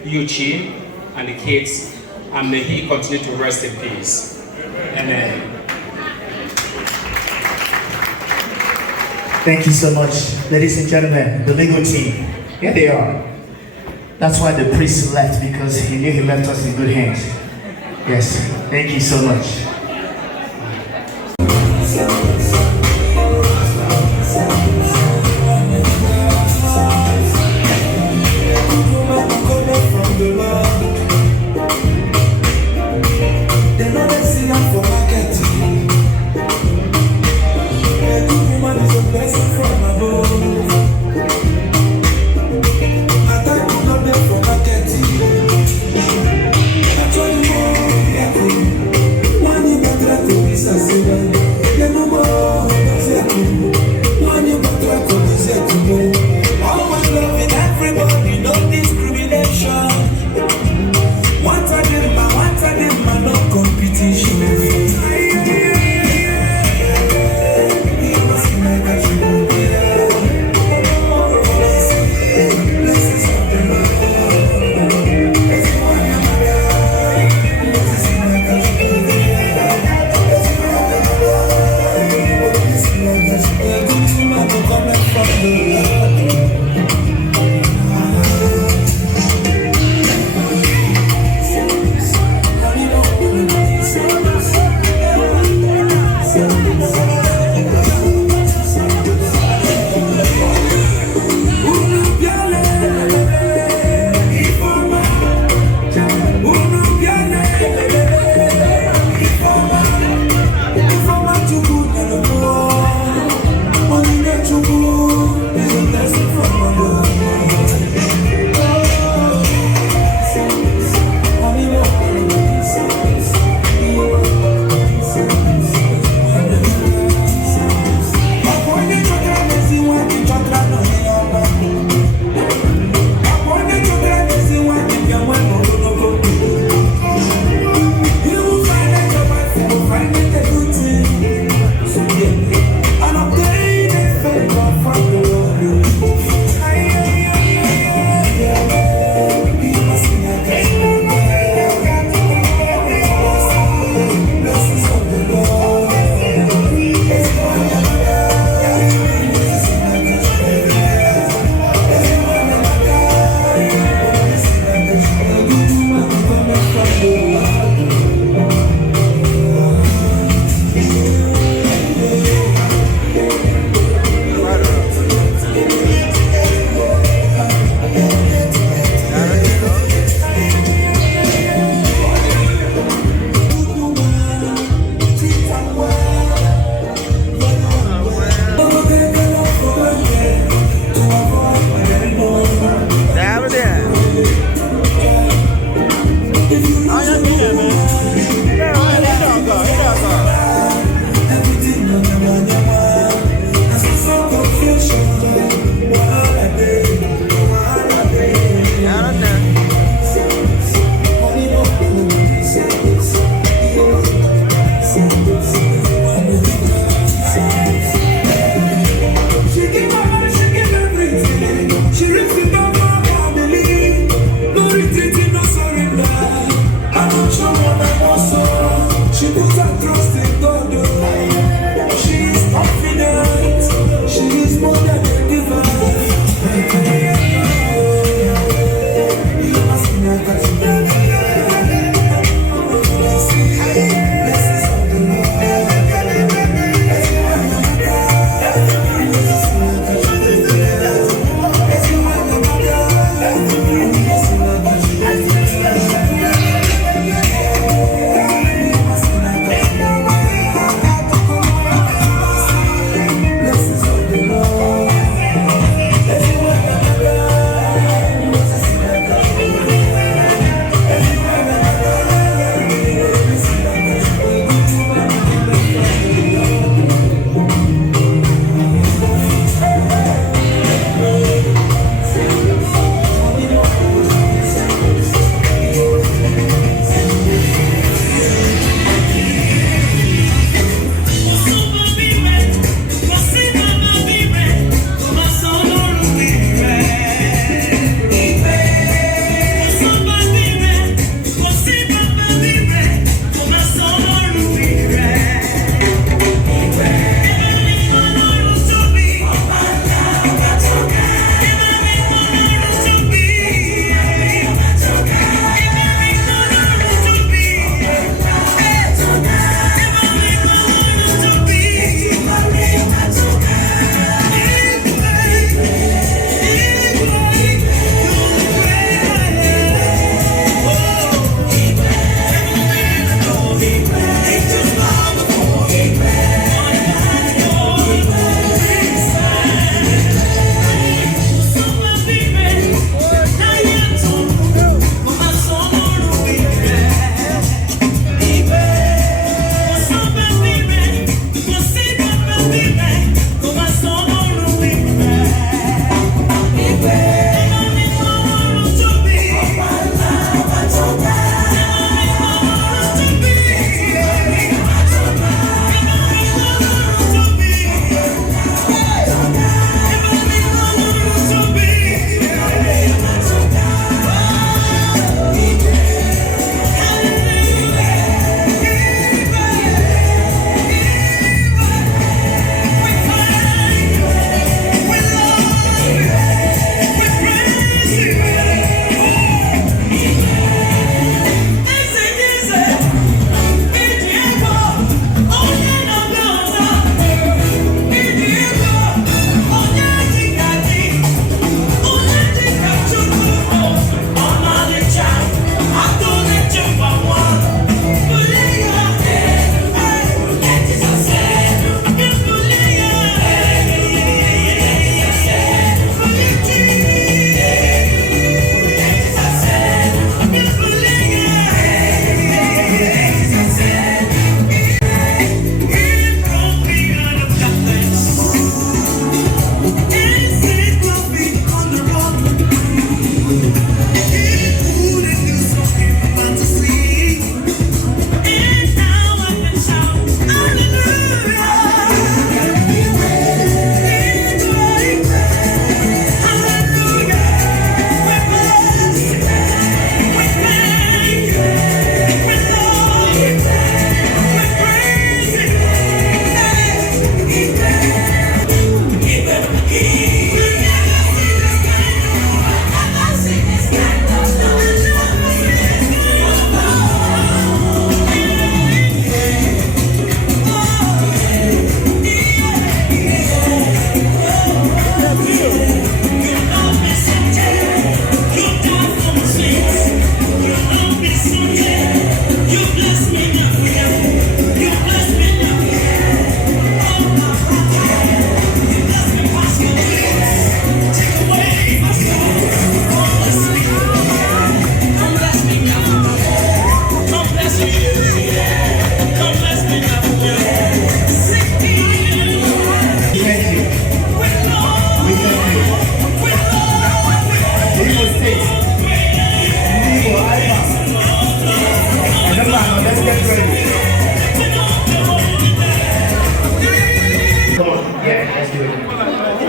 Ichie and the kids, and may he continue to rest in peace. Amen. Thank you so much, ladies and gentlemen, the legal team. Here they are. That's why the priest left, because he knew he left us in good hands. Yes, thank you so much. One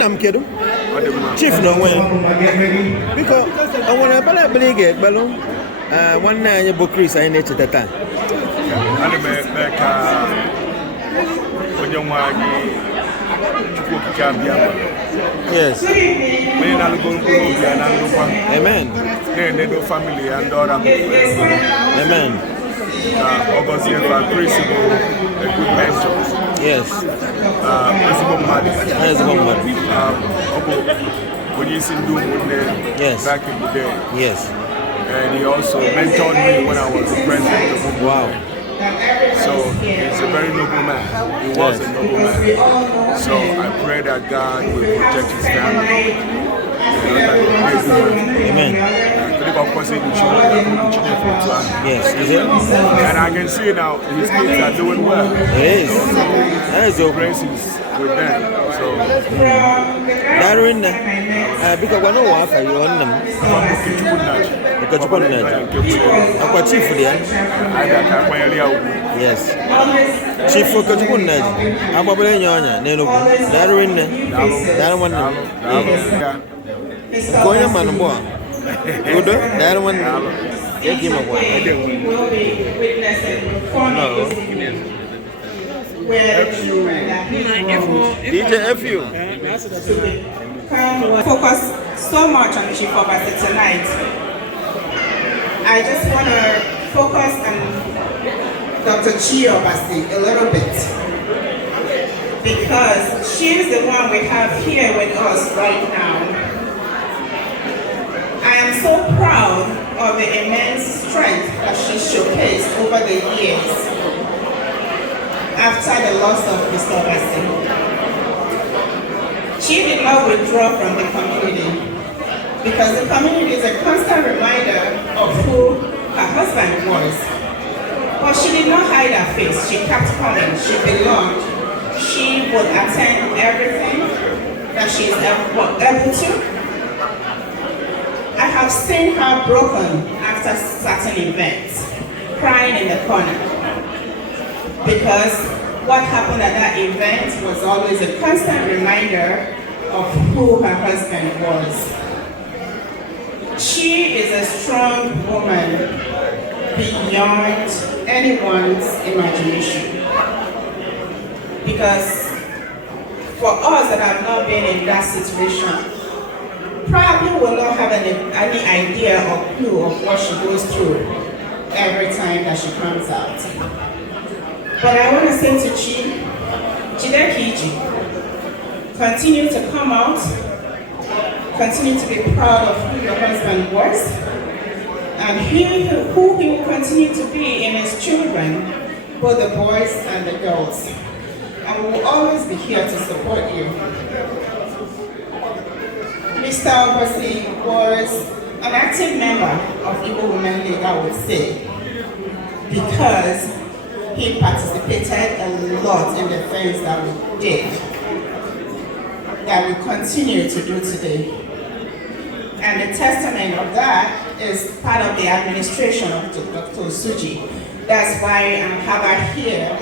I'm kidding. Chief no way. Because I want to believe it, balloon. One night you book Chris, I need to that time. Yes. Amen. Family and amen. Obviously, Chris, a good mentor. Yes. When you see yes. Back in the day. Yes. And he also mentored me when I was the president. Wow. So he's a very noble man. He was a noble man. So I pray that God will protect his family. Amen. Yes, is it? And I can see now his kids are doing well. It is. That is so grace is with them. So because we know what you want them. Yes. Chief for Kachukunaj. I'm a Neno. Darwin. Going man more. Good, that one. Take him away. No. DJ FU. Focus so much on Chief Obasi tonight. I just want to focus on Dr. Ichie Obasi a little bit, because she's the one we have here with us right now. I am so proud of the immense strength that she showcased over the years after the loss of Mr. Obasi. She did not withdraw from the community, because the community is a constant reminder of who her husband was. But she did not hide her face. She kept coming. She belonged. She would attend everything that she is able to. I have seen her broken after certain events, crying in the corner, because what happened at that event was always a constant reminder of who her husband was. She is a strong woman beyond anyone's imagination, because for us that have not been in that situation, probably will not have any idea or clue of what she goes through every time that she comes out. But I want to say to Chidekiji, continue to come out, continue to be proud of who your husband was, and who he will continue to be in his children, both the boys and the girls. And we will always be here to support you. Mr. Obasi was an active member of Igbo Women League, I would say, because he participated a lot in the things that we did, that we continue to do today. And the testament of that is part of the administration of Dr. Suji. That's why I have her here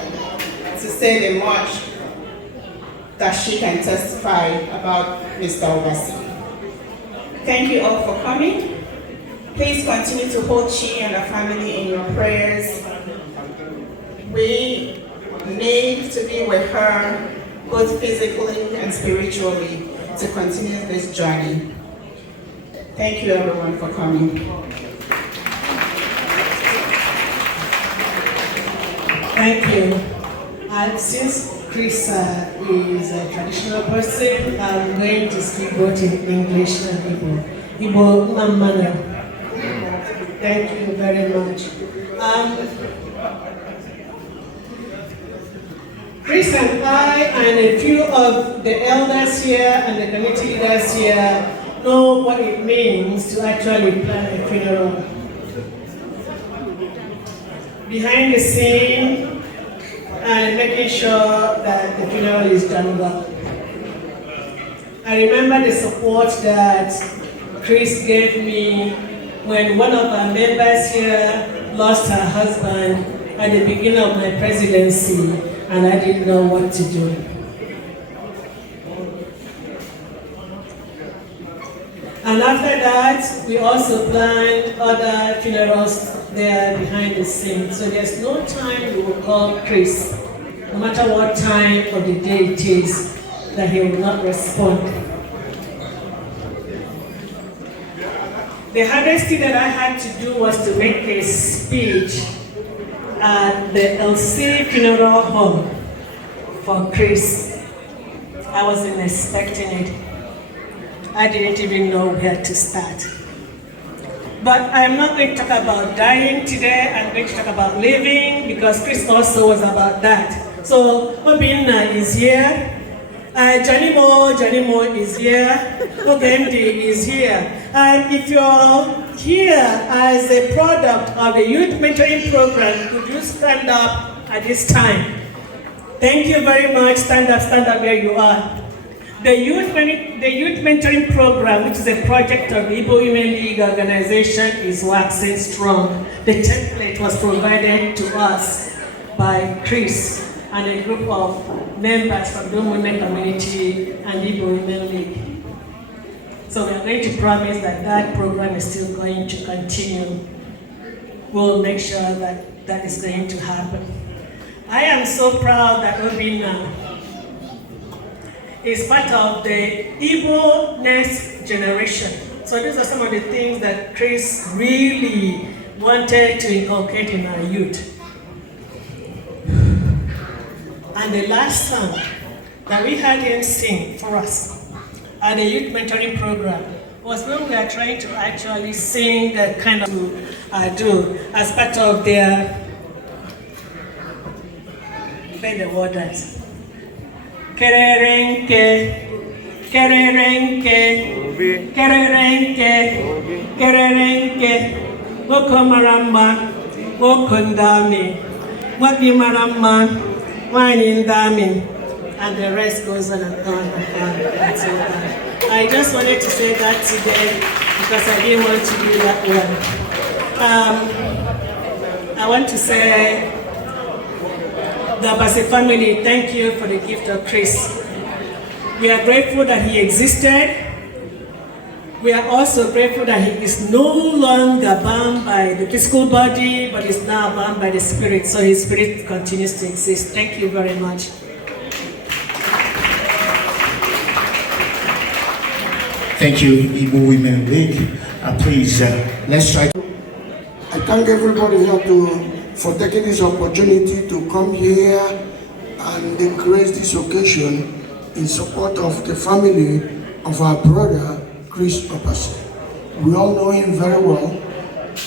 to say the much that she can testify about Mr. Obasi. Thank you all for coming. Please continue to hold Chi and the family in your prayers. We need to be with her, both physically and spiritually, to continue this journey. Thank you everyone for coming. Thank you. Since Chris is a traditional person, I'm going to speak both in English and Igbo. Igbo Mamana. Thank you very much. Chris and I and a few of the elders here and the community leaders here know what it means to actually plan a funeral. Behind the scene, and making sure that the funeral is done well. I remember the support that Chris gave me when one of our members here lost her husband at the beginning of my presidency, and I didn't know what to do. And after that, we also planned other funerals there behind the scenes. So there's no time we will call Chris, no matter what time of the day it is, that he will not respond. The hardest thing that I had to do was to make a speech at the LC funeral home for Chris. I wasn't expecting it. I didn't even know where to start. But I'm not going to talk about dying today. I'm going to talk about living, because Chris also was about that. So Obinna is here. Johnny Mo is here. Ogendi is here. And if you're here as a product of the youth mentoring program, could you stand up at this time? Thank you very much. Stand up where you are. The youth mentoring program, which is a project of the Igbo Women League organization, is waxing strong. The template was provided to us by Chris and a group of members from the Women community and Igbo Women League. So we are going to promise that that program is still going to continue. We'll make sure that that is going to happen. I am so proud that Obinna is part of the Igbo next generation. So these are some of the things that Chris really wanted to inculcate in our youth. And the last song that we had him sing for us at the youth mentoring program was when we are trying to actually sing that kind of do as part of their bend the waters. Kererenke, kererenke, kererenke, kererenke, woko marama, woko ndami, waki marama, wine ndami, and the rest goes on and on and on and so on. I just wanted to say that today because I didn't want to do that one. I want to say, the Obasi family, thank you for the gift of Chris. We are grateful that he existed. We are also grateful that he is no longer bound by the physical body, but is now bound by the spirit, so his spirit continues to exist. Thank you very much. Thank you, Igbo Women League. Please, let's try. I thank everybody here for taking this opportunity to come here and grace this occasion in support of the family of our brother, Chris Obasi. We all know him very well.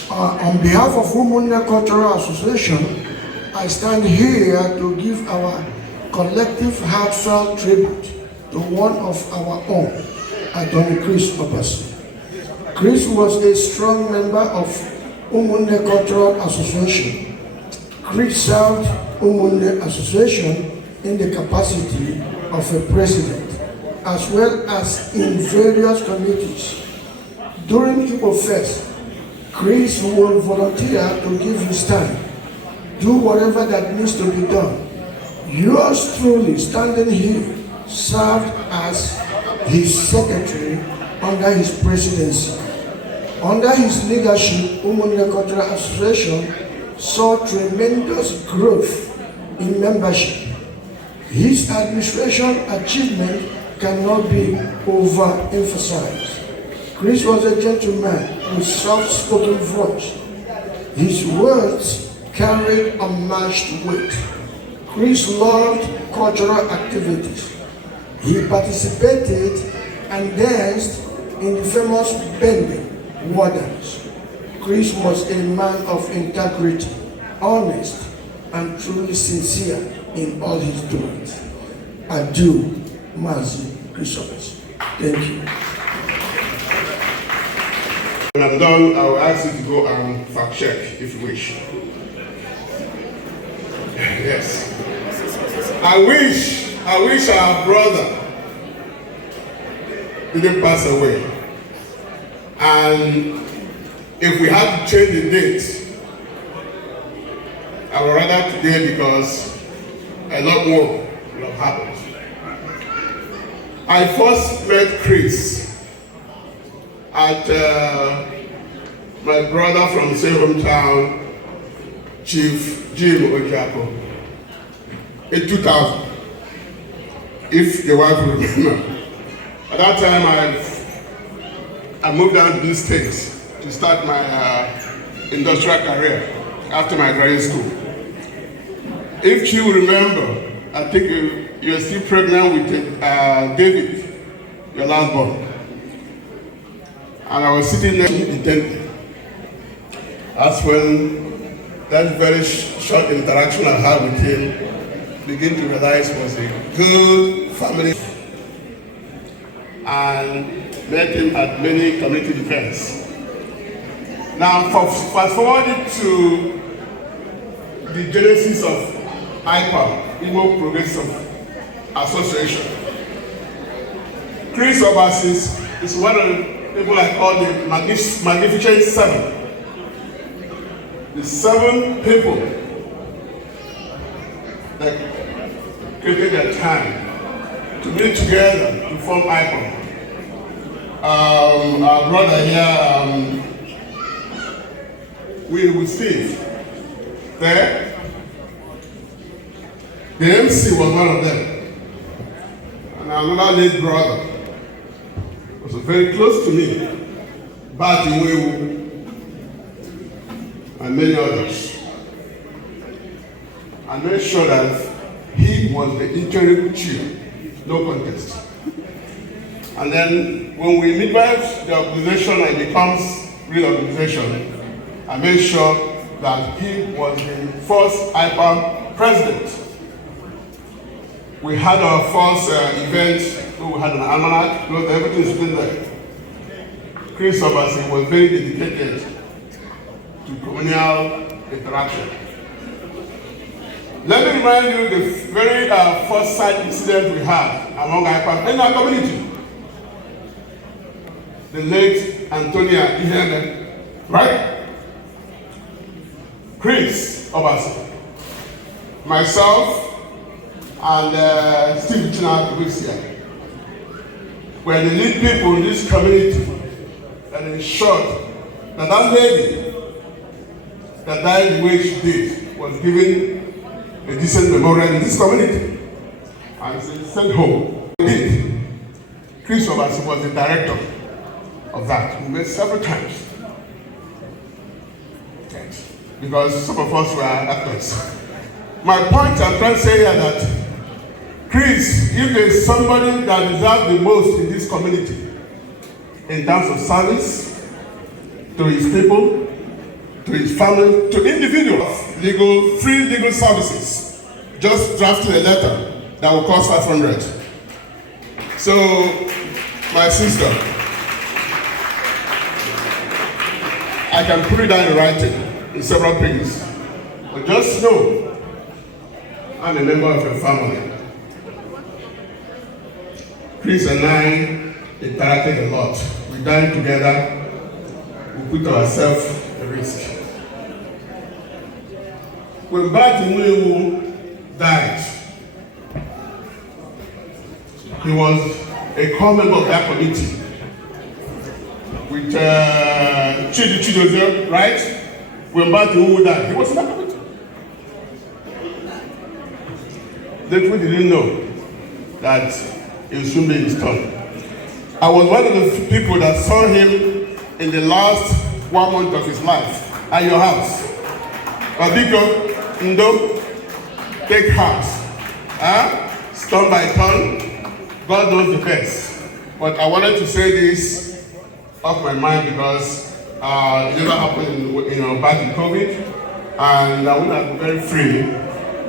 On behalf of Women Cultural Association, I stand here to give our collective heartfelt tribute to one of our own, Atty. Chris Obasi. Chris was a strong member of Women Cultural Association. Chris served Women Association in the capacity of a president, as well as in various committees. During Igbo Fest, Chris will volunteer to give his time, do whatever that needs to be done. Yours truly, standing here, served as his secretary under his presidency. Under his leadership, Women Cultural Association saw tremendous growth in membership. His administration achievement cannot be overemphasized. Chris was a gentleman with soft-spoken voice. His words carried unmatched weight. Chris loved cultural activities. He participated and danced in the famous Bending Wardens. Chris was a man of integrity, honest, and truly sincere in all his doings. Adieu, Mazi Chris Obasi. Thank you. When I'm done, I will ask you to go and fact check if you wish. Yes. I wish our brother didn't pass away. And if we have to change the date, I would rather today because a lot more will have happened. I first met Chris at my brother from the same hometown, Chief Jim Ojako, in 2000, if your wife will remember. At that time, I moved down to the States to start my industrial career after my graduate school. If you remember, I think you are still pregnant with David, your last born. And I was sitting there intently. That's when that very short interaction I had with him began to realize was a good family, and met him at many community events. Now, fast forwarded to the genesis of IPA, Igbo Progressive Association. Chris Obasi is one of the people I call the Magnificent Seven. The 7 people that created their time to meet together to form IPA. Our brother here, with Steve, there. The MC was one of them. And another late brother was very close to me, Bati Wewu, and many others. I made sure that he was the interim chief, no contest. And then when we midwives the organization and it becomes real organization, I made sure that he was the first IPA president. We had our first event, we had an almanac, everything's been there. Chris Obasi was very dedicated to communal interaction. Let me remind you the very first side incident we had among IPA in our community. The late Antonia Ihene, right? Chris Obasi, myself, and Steve Chinonso Eduputa were the lead people in this community that ensured that that lady that died the way she did was given a decent memorial in this community and sent home. Indeed, Chris Obasi was the director of that. We met several times. Thanks. Because some of us were actors. My point I'm trying to say here that Chris, if there's somebody that deserves the most in this community, in terms of service, to his people, to his family, to individuals, free legal services, just drafted a letter that will cost 500. So, my sister, I can put it down in writing in several pages, but just know I'm a member of your family. Chris and I interacted a lot. We dined together, we put ourselves at risk. When Batiwewu died, he was a core member of that committee with Chidozie, right? When Batiwewu died, he was in that committee. They didn't know that he would soon be installed. I was one of the people that saw him in the last 1 month of his life at your house. Abiko, Ndo, take heart. Stone by turn, God knows the best. But I wanted to say this off my mind because it never happened back in COVID, and I would have been very free.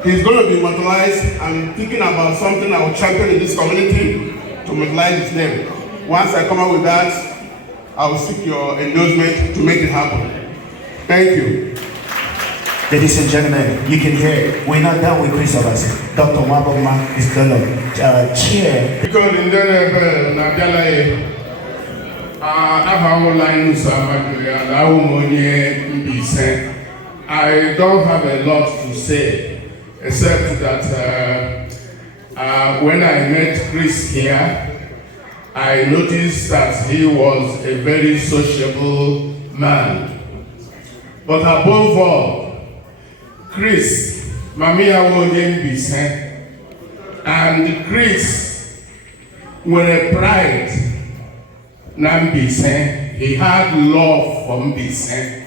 He's going to be immortalized. I'm thinking about something I will champion in this community to immortalize his name. Once I come up with that, I will seek your endorsement to make it happen. Thank you. Ladies and gentlemen, you can hear it. We're not done with Chris Obasi. Dr. Waboma is going to chair. I don't have a lot to say, except that when I met Chris here, I noticed that he was a very sociable man. But above all, Chris, Mamia Woden Bisen, and Chris, with a pride, Nambisen, he had love for Mbisen.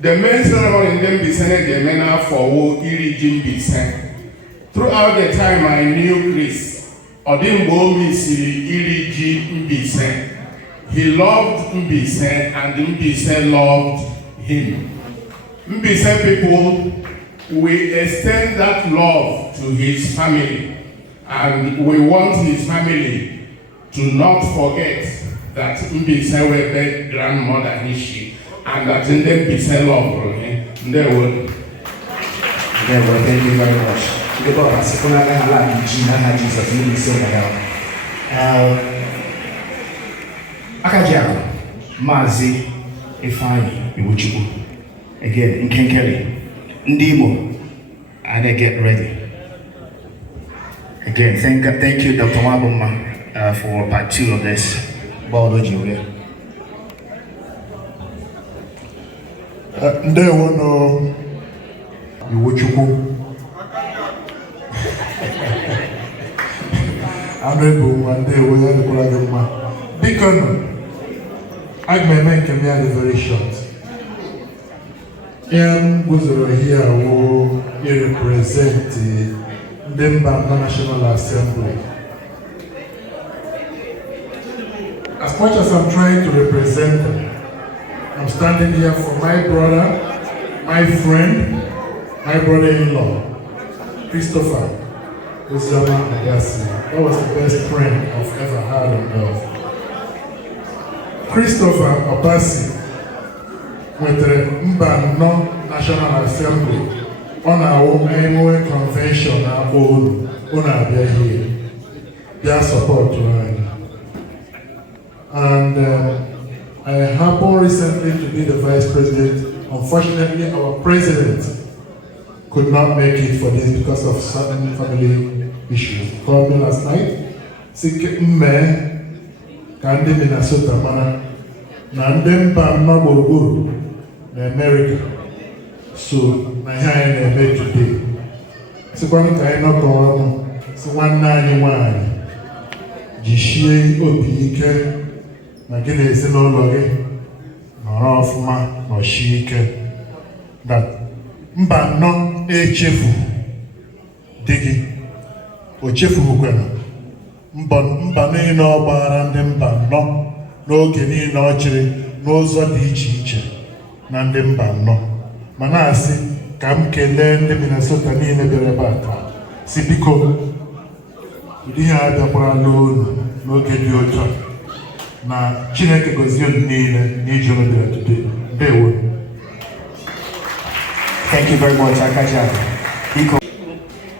The main ceremony in Mbisen, the men for Ichie Mbisen. Throughout the time I knew Chris, Odimbo Misiri Ichie Mbisen. He loved Mbisen and Mbisen loved him. Mbisen people, we extend that love to his family, and we want his family to not forget that Mbisen was their grandmother Ichie, and that Mbisen loved him. They would. Thank you very much. Akaja, Mazi, Ifeanyi, Iwuchukwu. Again, Nkeonyema, Ndimo, and I get ready. Again, thank you, Dr. Wabuma, for part 2 of this biology. Ndewo no Iwuchukwu. Honorable Ndewo ya dịkwara gị mma. Biko nọ, aga m eme nke m ya dị very short. Guzoro here will represent the National Assembly. As much as I'm trying to represent them, I'm standing here for my brother, my friend, my brother-in-law, Christopher Ozioma Obasi. That was the best friend I've ever had on earth. Christopher Obasi with Mba National Assembly on our annual convention on here. Their support to us. And I happened recently to be the vice president. Unfortunately, our president could not make it for this because of certain family issues. He called me last night. Sick Kandi Minnesota mana Nandemba Naburu in America. So my hand I made today. So one kind of so 191 Jishie Obike Magine Sinologe Norofma or Shike that Mba no Echefu Digi Ochefu Hukwena Mba no Bara and Mba no Geni no Chiri no Zodi Ichie Nandemba no Manasi Kam Kelen de Minnesota ni Neberebata Sibiko Udiha da Pralun no Gedi Ocha Na Chineke Gozion ni Jono today. They would. Thank you very much, Akaja.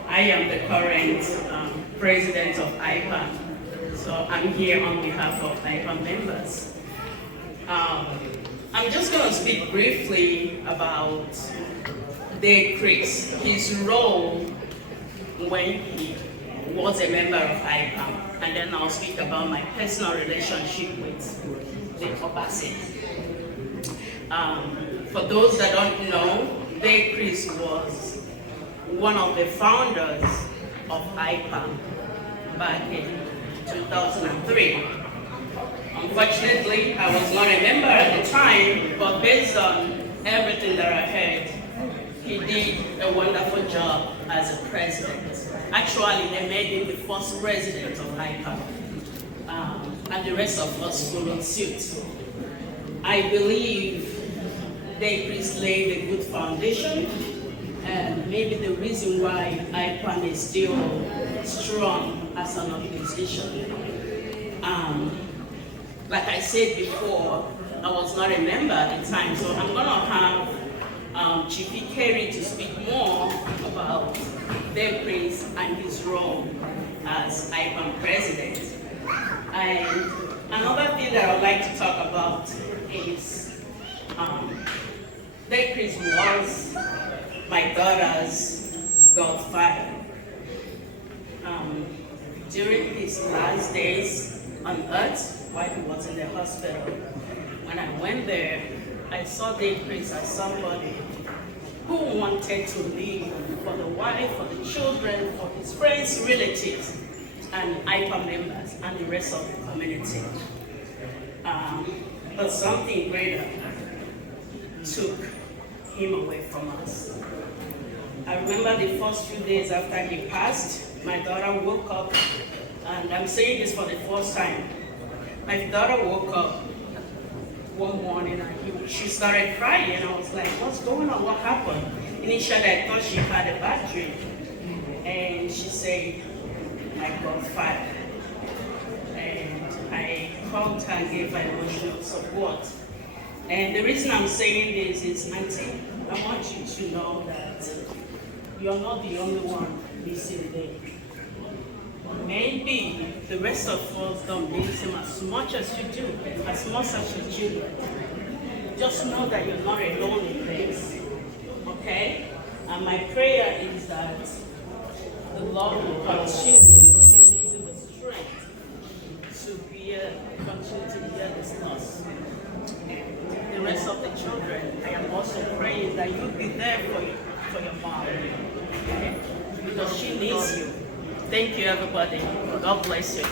I am the current president of IPA, so I'm here on behalf of IPA members. I'm just going to speak briefly about Chris, his role when he was a member of IPA, and then I'll speak about my personal relationship with the Obasi. For those that don't know, Chris was one of the founders of IPA back in 2003. Unfortunately, I was not a member at the time, but based on everything that I heard, he did a wonderful job as a president. Actually, they made him the first president of IPA, and the rest of us followed suit. I believe Chris laid a good foundation, and maybe the reason why IPA is still strong as an organization. Like I said before, I was not a member at the time, so I'm going to have Chief Ikeri to speak more about Chris and his role as IPA president. And another thing that I would like to talk about is Chris was my daughter's godfather. During his last days, on earth while he was in the hospital. When I went there, I saw Dave Chris as somebody who wanted to live for the wife, for the children, for his friends, relatives, and IPA members, and the rest of the community. But something greater took him away from us. I remember the first few days after he passed, my daughter woke up, and I'm saying this for the first time. My daughter woke up one morning and she started crying, and I was like, what's going on, what happened? Initially I thought she had a bad dream, and she said, I got fired. And I called her and gave her emotional support. And the reason I'm saying this is, Auntie, I want you to know that you're not the only one missing there. Maybe the rest of us don't miss him as much as you do, as much as your children. Just know that you're not alone in this, okay? And my prayer is that the Lord will continue to give you the strength to continue to bear this loss. The rest of the children, I am also praying that you'll be there for your mom, okay? Because she needs you. Thank you, everybody. God bless you.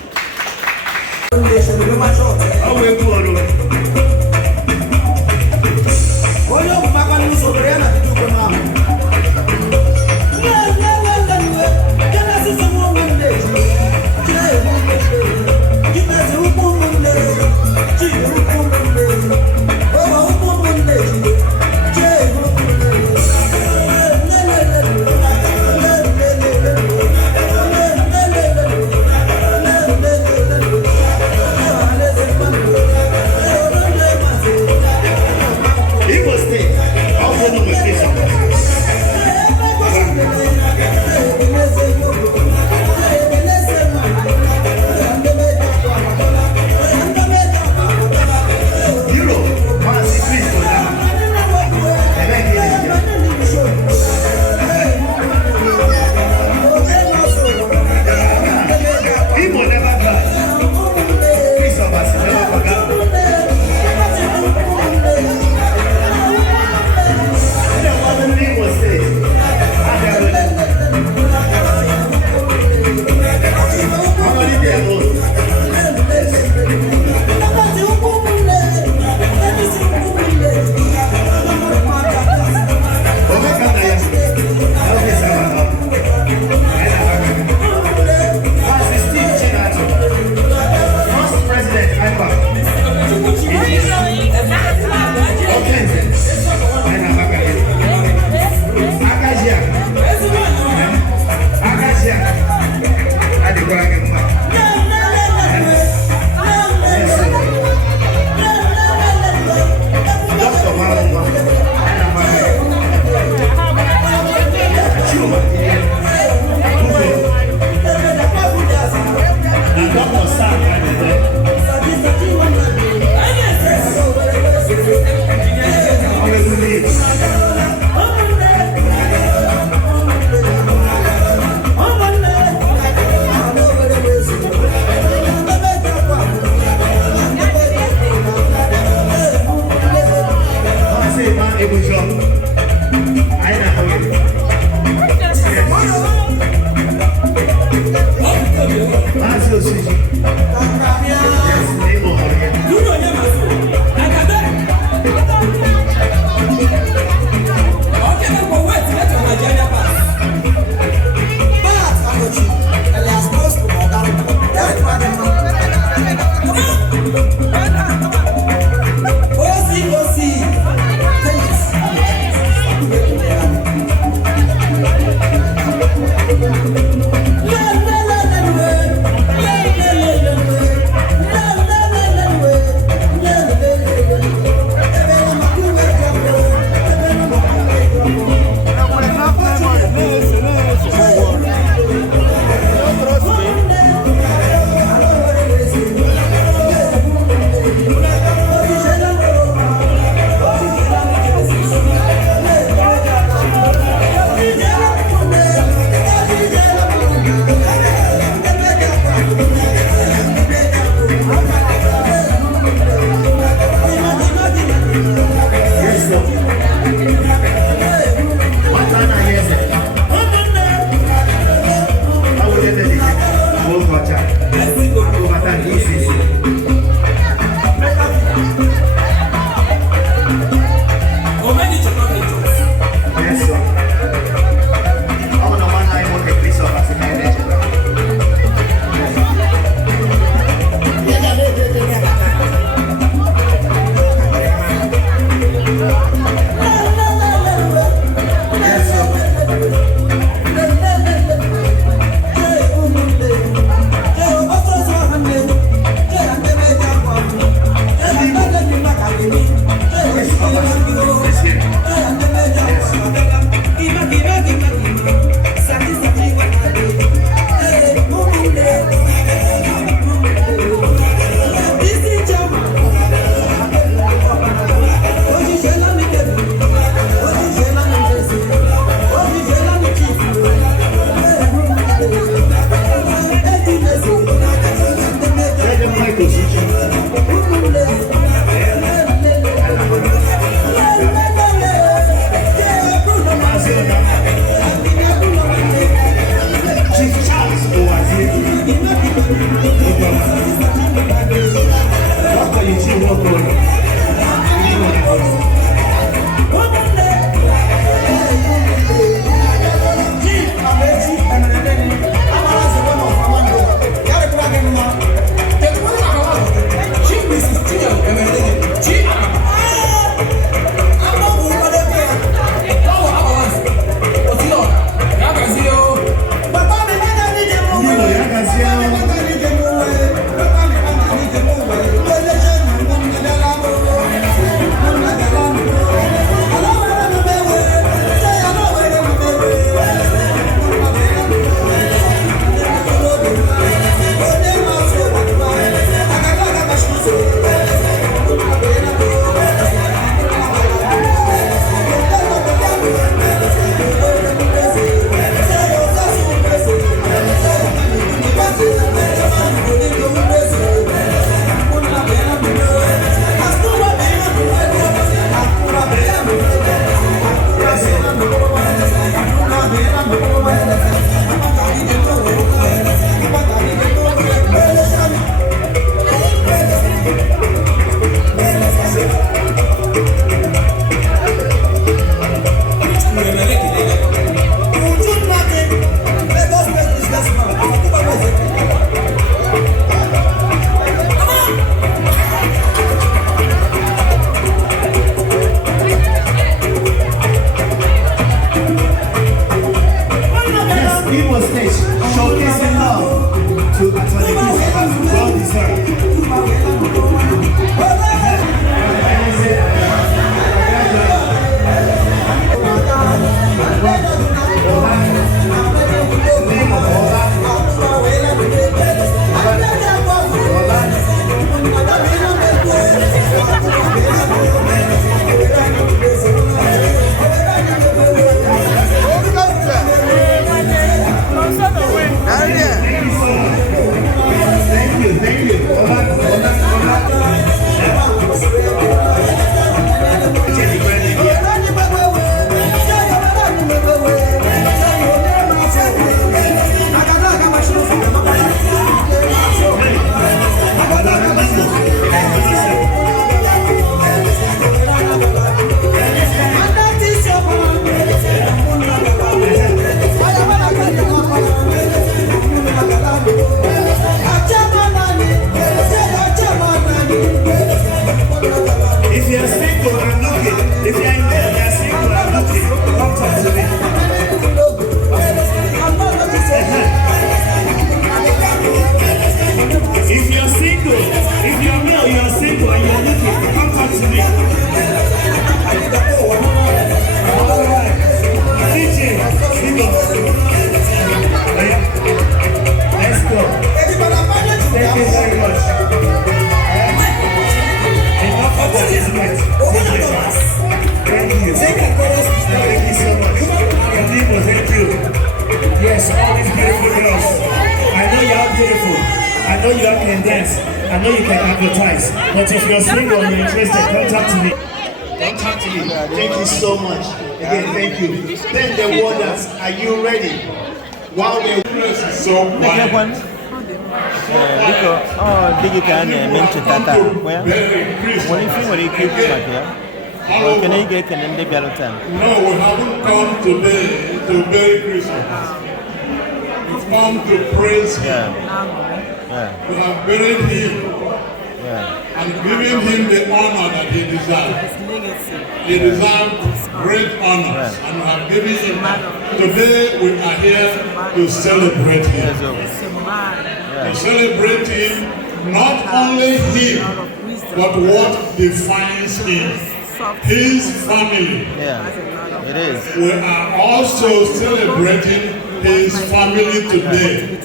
advertise. I know you can advertise, but if you're single and you're interested, contact me. Contact me. Thank you so much. Again, thank you. Then the wonders, are you ready? While the place is so quiet. Can I get an end of time? No, we haven't come today to bury Christmas. We've come to praise Him. We have buried Him and given Him the honor that He deserves. He deserves great honors and we have given Him that. Today we are here to celebrate Him. To celebrate Him, not only Him, but what defines Him. His family. It is. We are also celebrating His family today.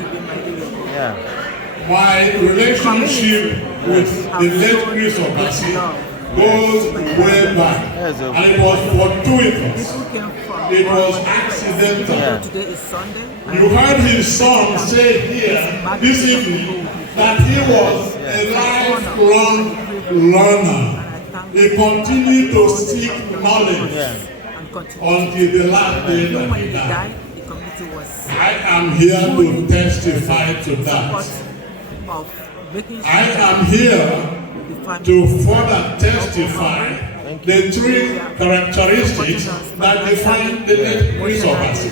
My relationship with the late Chris Obasi goes way back. And it was fortuitous. It was accidental. You heard his son say here this evening that he was a lifelong learner. He continued to seek knowledge until the last day that he died. I am here to testify to that. I am here to further testify the three characteristics that define the late Chris Obasi.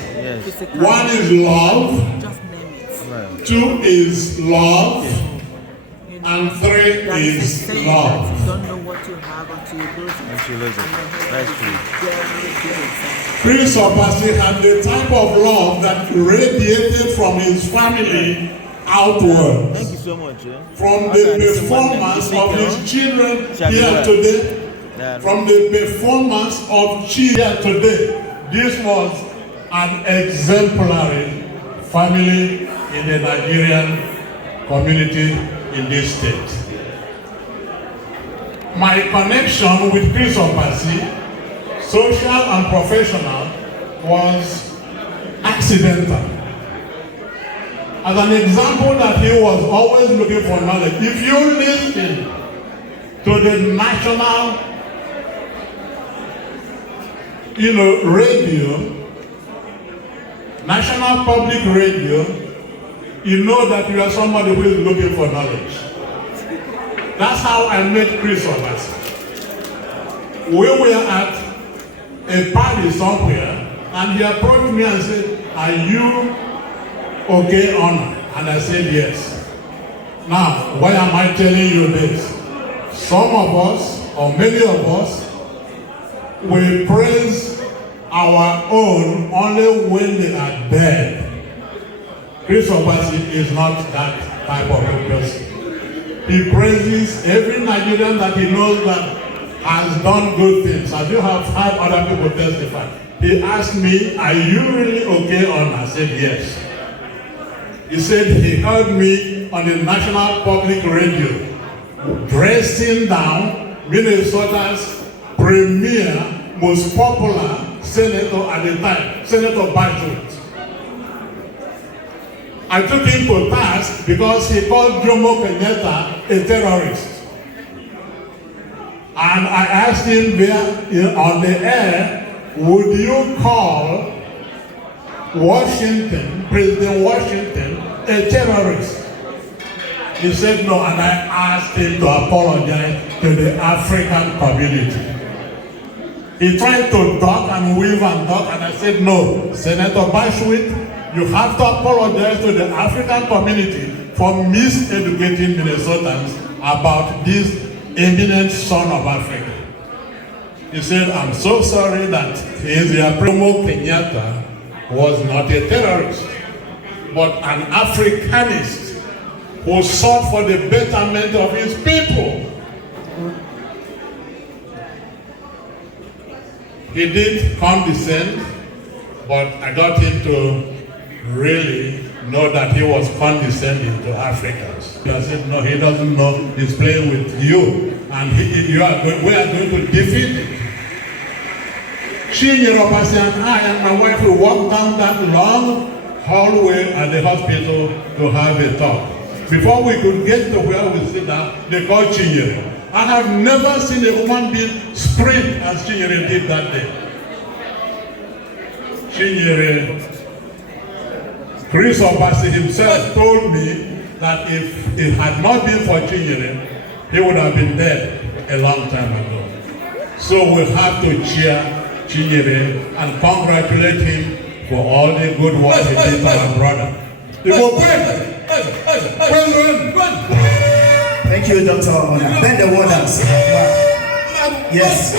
One is love, two is love, and three is love. Chris Obasi had the type of love that radiated from his family outwards. Thank you so much. From the performance of his children here today, from the performance of children here today, this was an exemplary family in the Nigerian community in this state. My connection with Chris Obasi, social and professional, was accidental. As an example that he was always looking for knowledge, if you listen to the national, radio, national public radio, you know that you are somebody who is looking for knowledge. That's how I met Chris Obasi. We were at a party somewhere, and he approached me and said, "Are you okay, honor?" And I said, "Yes." Now, why am I telling you this? Some of us, or many of us, we praise our own only when they are dead. Chris Obasi is not that type of a person. He praises every Nigerian that he knows that has done good things. I do have 5 other people testify. He asked me, "Are you really okay?" And I said, "Yes." He said he heard me on the national public radio, dressing down Minnesota's premier, most popular senator at the time, Senator Bajut. I took him to task because he called Jomo Kenyatta a terrorist. And I asked him there on the air, would you call Washington, President Washington, a terrorist? He said no, and I asked him to apologize to the African community. He tried to talk and weave and talk, and I said no, Senator Bashwit, you have to apologize to the African community for miseducating Minnesotans about this eminent son of Africa. He said, "I'm so sorry that Jomo Kenyatta was not a terrorist, but an Africanist who sought for the betterment of his people." He did condescend, but I got him to really know that he was condescending to Africans. I said, no, he doesn't know, he's playing with you, and we are going to defeat him. Ichie Obasi and I and my wife will walk down that long hallway at the hospital to have a talk. before we could get to where we sit down, they called Chinyere. I have never seen a human being sprint as Chinyere did that day. Chinyere, Chris Obasi himself told me that if it had not been for Chinyere, he would have been dead a long time ago. So we have to cheer Chinyere and congratulate him for all the good work he did for our brother. Thank you, Dr. Omona. Bend the waters. Yes.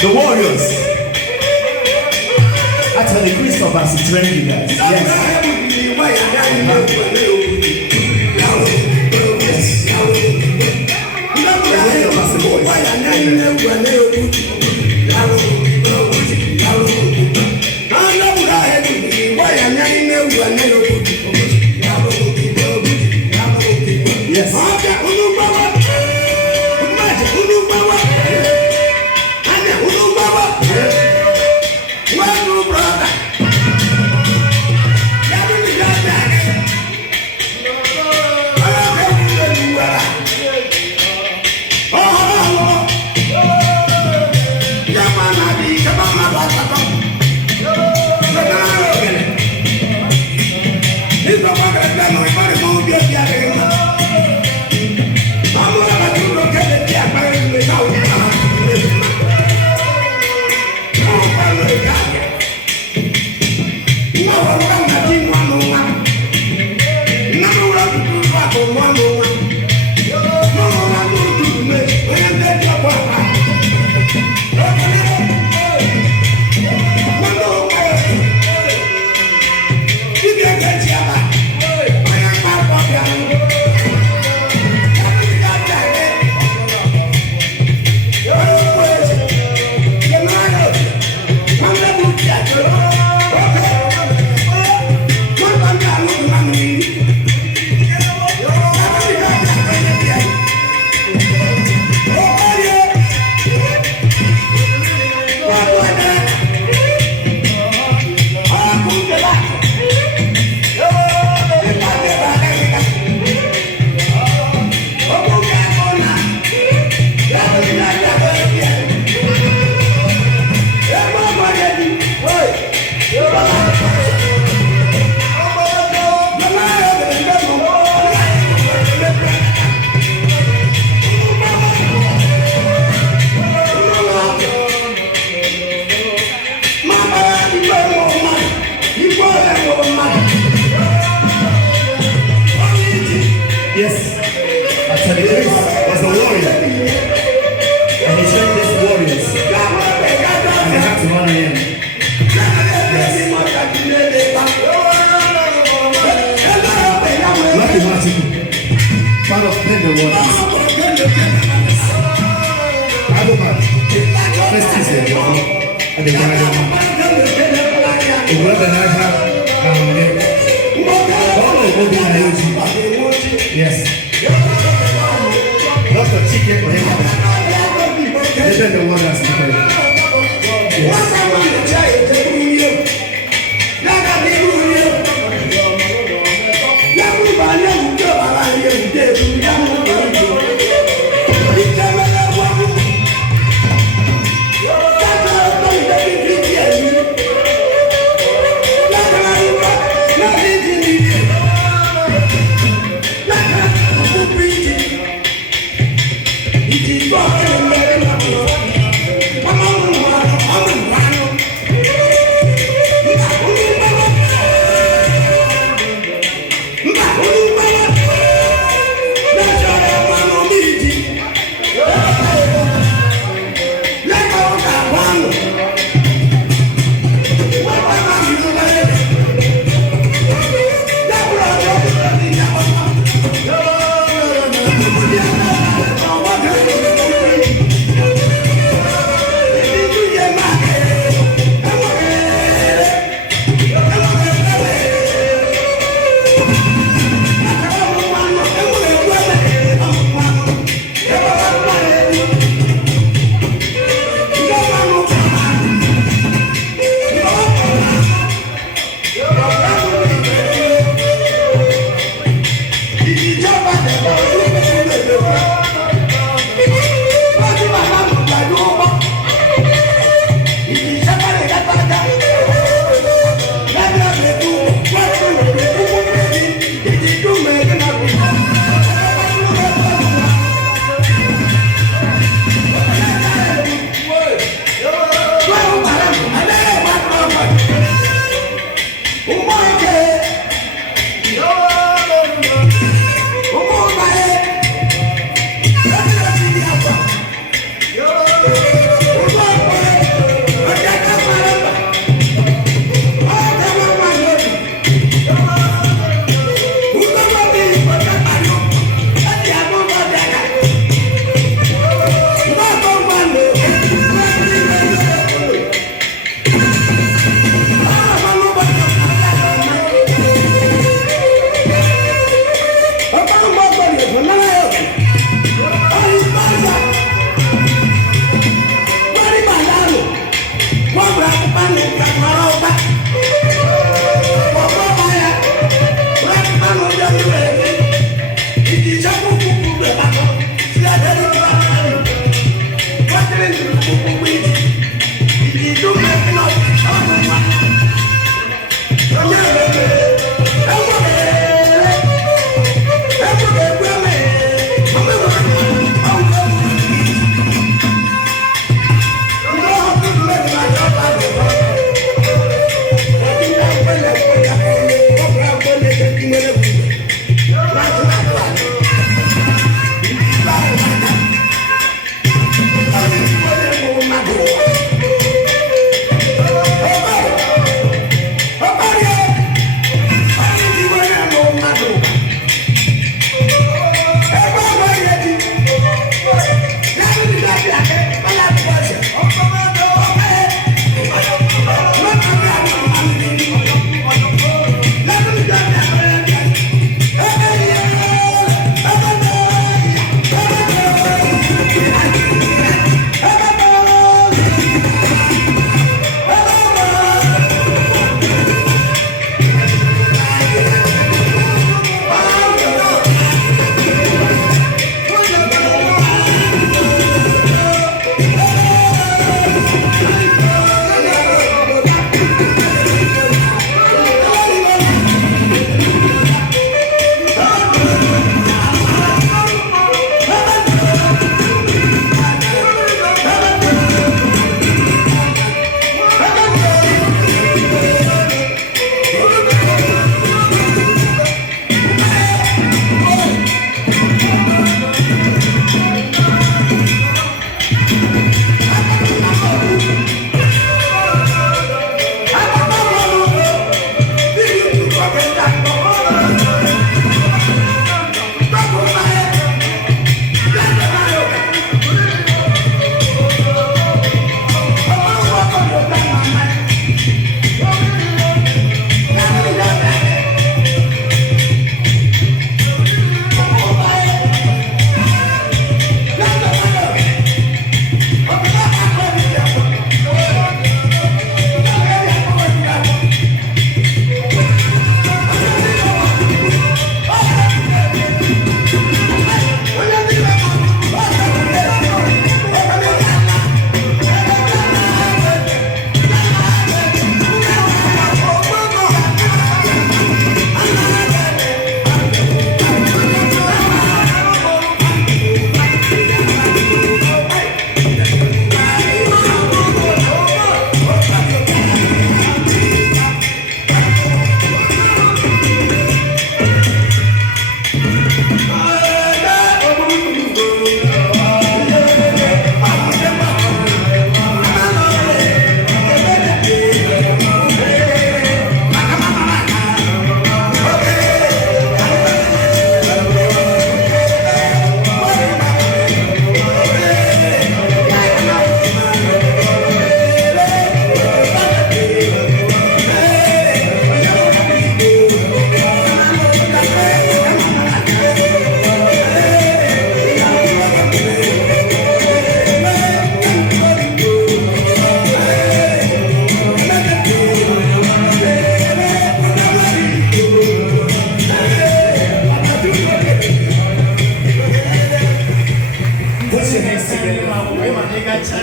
The Warriors. Atty. Chris Obasi trained you guys. Yes. Yes. Yes, Atty. Chris was a warrior, and he trained these warriors, and they have to honor him. Yes. Lucky Martin, part of Bend the Waters. Agoman, first Tuesday, and the bridal. The brother and I have yes. Dr. Ichie Nkeonyema. They bend the waters together. Yes.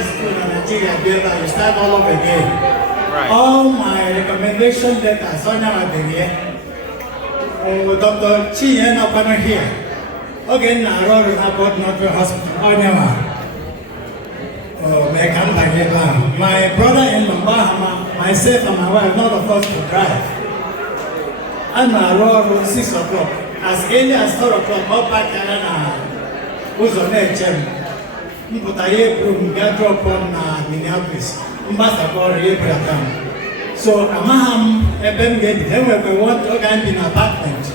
school in Nigeria, you start all over again. Right. All my recommendation letters on our here. Oh, Dr. Ichie Nkeonyema here. Okay, now I wrote about Northwest Hospital. Oh, my brother-in-law, myself and my wife, none of us could drive. And I wrote 6 o'clock. As early as 4 o'clock, all back and Ozioma Obasi. We put a year group, got drop on Minneapolis. So then we want to get in an apartment.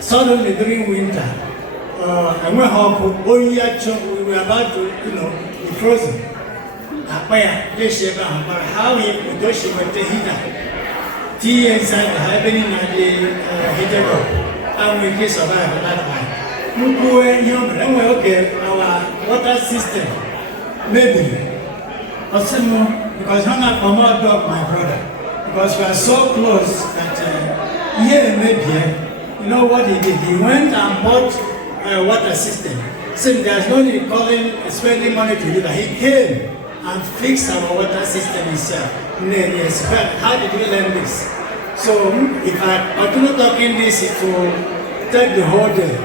Suddenly during winter, and we were about to, be frozen. How we put the heater. Tea inside the happening at the heater up, and we can survive that time. Okay, our water system, maybe. Because hung up on my dog, my brother. Because we are so close that maybe, you know what he did? He went and bought a water system. Since there's no need calling, spending money to do that, he came and fixed our water system himself. Yes, but how did we learn this? So if I continue talking this, it will take the whole day.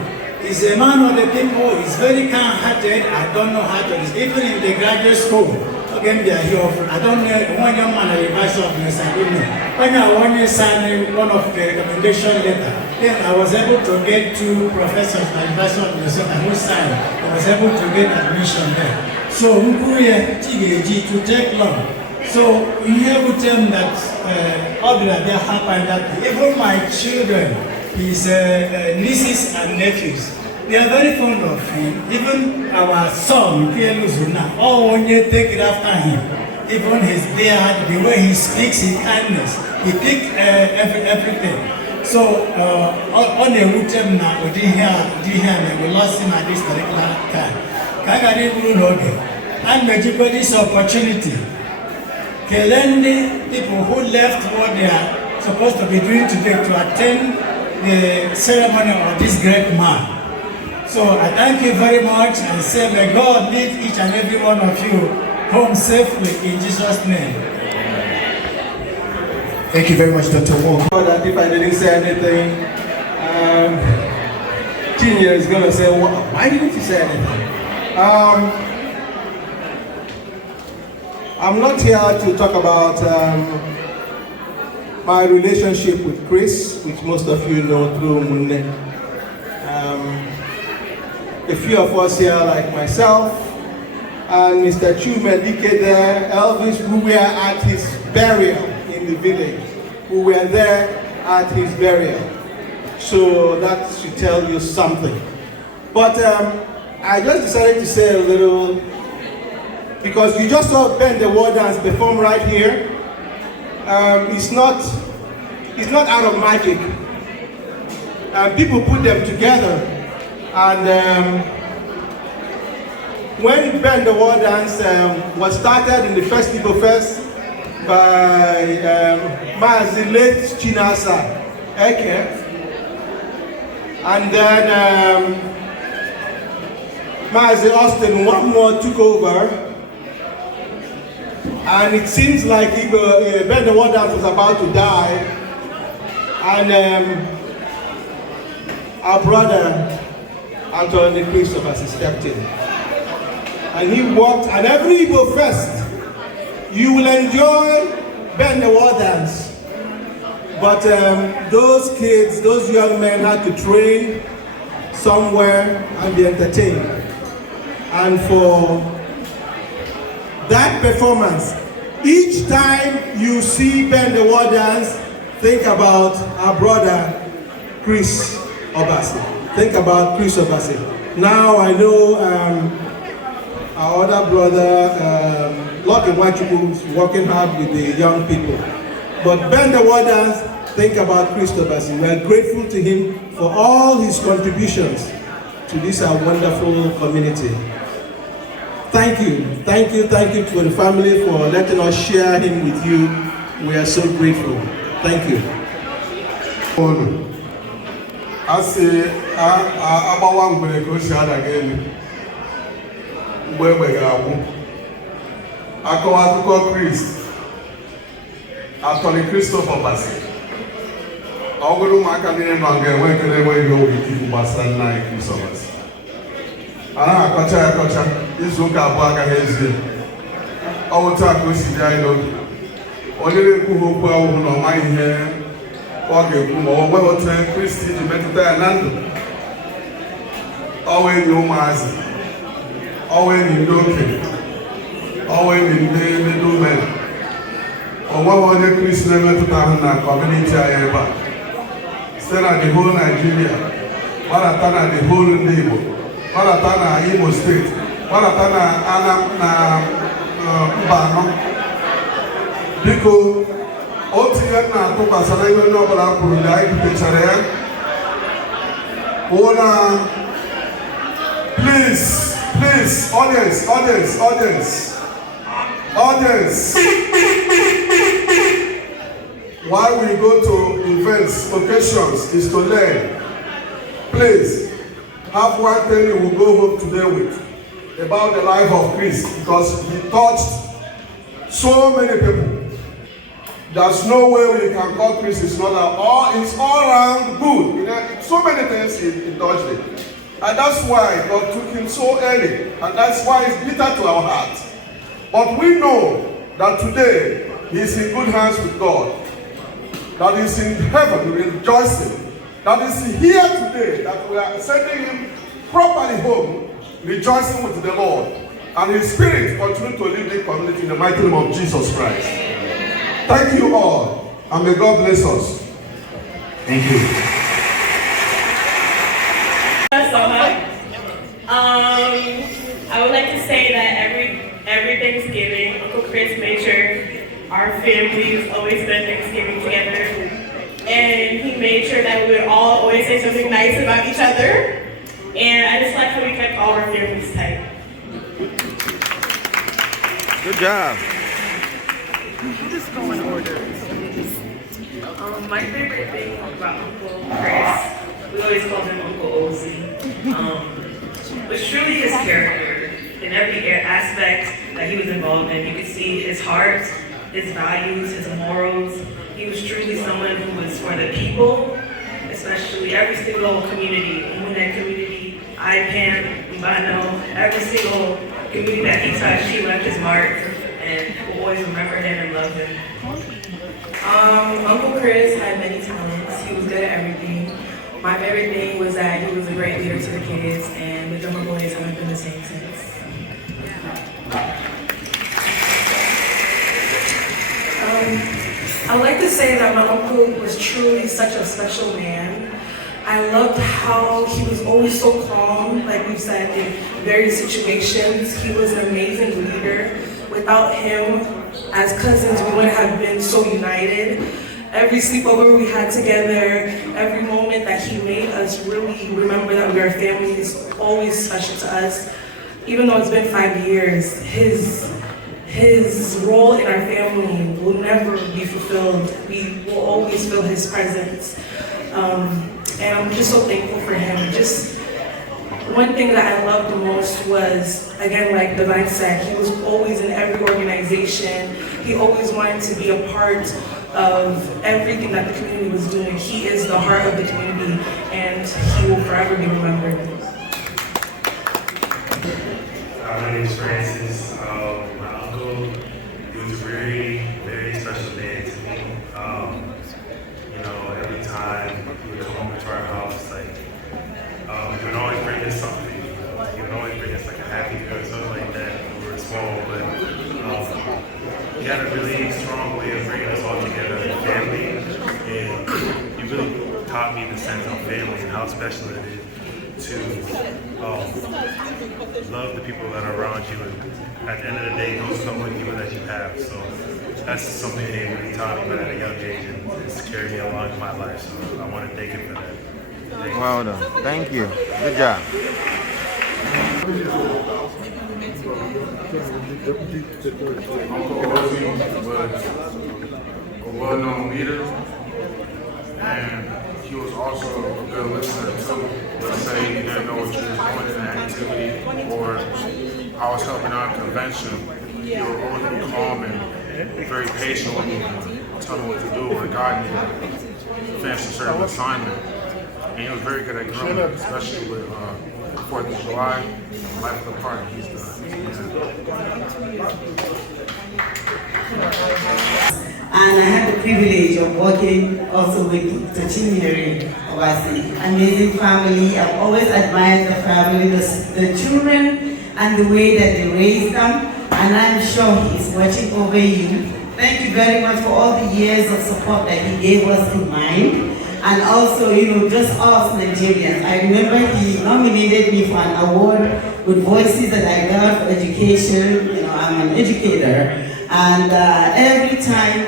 He's a man of the people, he's very kind-hearted. I don't know how to do this. Even in the graduate school, again, they are here. I don't know, one young man at the University of Minnesota, I don't know. When I wanted to sign one of the recommendation letter, then I was able to get 2 professors at the University of Minnesota who signed. I was able to get admission there. So, to take long. So, we hear with them that they happen that even my children, his nieces and nephews, they are very fond of him. Even our son, all when you take it after him. Even his beard, the way he speaks, his kindness, he takes everything. So, on a route now, we lost him at this particular time. And we give this opportunity. Kelendi, people who left what they are supposed to be doing today to attend the ceremony of this great man. So I thank you very much and say may God lead each and every one of you home safely in Jesus' name. Thank you very much, Dr. Moore. That if I didn't say anything, Chinya is going to say, why didn't you say anything? I'm not here to talk about my relationship with Chris, which most of you know through Munne. A few of us here, like myself, and Mr. Chumedike there, Elvis, who were at his burial in the village. We were there at his burial. So that should tell you something. But I just decided to say a little, because you just saw Ben the War Dance perform right here. It's not out of magic. People put them together. And when Ben the War Dance was started in the first People Fest by the late Chinonso Eduputa, and then Mazi Austin one more took over, and it seems like Ben the War Dance was about to die, and our brother Atty. Chris Obasi stepped in. And he walked, and every Igbo Fest, you will enjoy Ben the War Dance. But those kids, those young men had to train somewhere and be entertained. And for that performance, each time you see Ben the War Dance, think about our brother Chris Obasi. Think about Chris Obasi. Now I know our other brother, Loki Wachuku, is working hard with the young people. But Ben the War Dance, think about Chris Obasi. We are grateful to him for all his contributions to this wonderful community. Thank you to the family for letting us share him with you. We are so grateful. Thank you. Asi agbawa mgbere ka o si adaga elu mgbe egbe ga-agwụ akọwa akụkọ Chris, Atty. Christopher Obasi. Ọ bụrụ ụmụaka niile nọ ga-enwe ekele enweghị obi ikwu gbasara nna anyị Chris Obasi. Anaghị akọcha ya akọcha, izu ụka abụọ agaghị ezie. Ọ bụ taa ka o si dị anyị n'oge. Onye na-ekwughị okwu ahụhụ na ọ maghị ihe ọ ga-ekwu ma ọ nweghị otu Kristi ji metụta ya na ndụ. Ọ wụ enyi ụmụazị, ọ wụ enyi ndị okenye, ọ wụ enyi ndị middlemen. O nweghị onye Kristi na-emetụta ahụ na kọmuniti anyị ebe a. Site na the whole Nigeria, gbadata na the whole ndị Igbo, gbadata na Imo steeti, gbadata na mba anọ. Biko, otu ihe m na-atụ gbasara ihe onye ọbụla kwuru na anyị butechara ya. Please, audience. Why we go to events, occasions is to learn. Please, have one thing you will go home today with about the life of Christ, because he touched so many people. There's no way we can call Christ is not it's all around good. You know, so many things he touched it. And that's why God took him so early. And that's why it's bitter to our heart. But we know that today he's in good hands with God. That he's in heaven rejoicing. That is here today, that we are sending him properly home, rejoicing with the Lord. And his spirit continue to live in community in the mighty name of Jesus Christ. Thank you all, and may God bless us. Thank you. So much. I would like to say that every Thanksgiving, Uncle Chris made sure our families always spend Thanksgiving together, and he made sure that we would all always say something nice about each other. And I just like how we kept all our families tight. Good job. We'll just go in order. My favorite thing about Uncle Chris, we always called him Uncle Ozi, was truly his character. In every aspect that he was involved in, you could see his heart, his values, his morals. He was truly someone who was for the people, especially every single community. When that community, IPAM, Mbano, every single community that he touched, he left his mark, and we'll always remember him and love him. Uncle Chris had many talents. He was good at everything. My favorite thing was that he was a great leader to the kids, and the drummer boys haven't been the same since. I'd like to say that my uncle was truly such a special man. I loved how he was always so calm, like we've said, in various situations. He was an amazing leader. Without him, as cousins, we wouldn't have been so united. Every sleepover we had together, every moment that he made us really remember that we are family is always special to us. Even though it's been 5 years, his role in our family will never be fulfilled. We will always feel his presence. And I'm just so thankful for him. Just one thing that I loved the most was, again, like Divine said, he was always in every organization. He always wanted to be a part of everything that the community was doing. He is the heart of the community, and he will forever be remembered. My name is Francis. My uncle, he was a very, very special man to me. You know, every time he would come over to our house, like, he would always bring us something. He would always bring us like a Happy Meal or something like that when we were small. But he had a really strong way of bringing us all together as a family. And he really taught me the sense of family and how special it is to love the people that are around you, and at the end of the day, those are the only people that you have. So that's something that he really taught me at a young age, and it's carried me along in my life. So I want to thank him for that. Thank well you. done. Thank you. Good job. Uncle Ozi was a well-known leader, and he was also a good listener too. Let's say he didn't know what you was doing in an activity, or I was helping out a convention, he would always be very patient with me, tell me what to do regarding finish a certain assignment. And he was very good at grilling, especially with 4th of July, Life of the Party. He's the And I had the privilege of working also with the Chinonso Obasi. Amazing family. I've always admired the family, the children, and the way that they raised them. And I'm sure he's watching over you. Thank you very much for all the years of support that he gave us in mind. And also, just us Nigerians. I remember he nominated me for an award with Voices that I got for education. I'm an educator. And every time,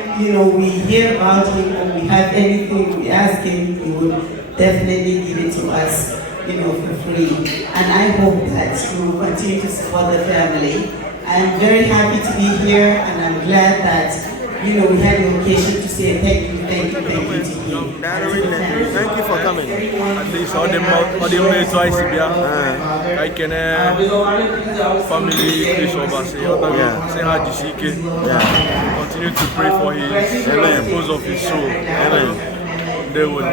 we hear about him or we have anything, we ask him, he would definitely give it to us, for free. And I hope that you will continue to support the family. I'm very happy to be here, and I'm glad that, we had the occasion to say thank you to him. Thank you for coming. At least all the mates twice here. I can family Ichie Obasi. Say how you continue to pray for his repose of his soul. Amen. They will.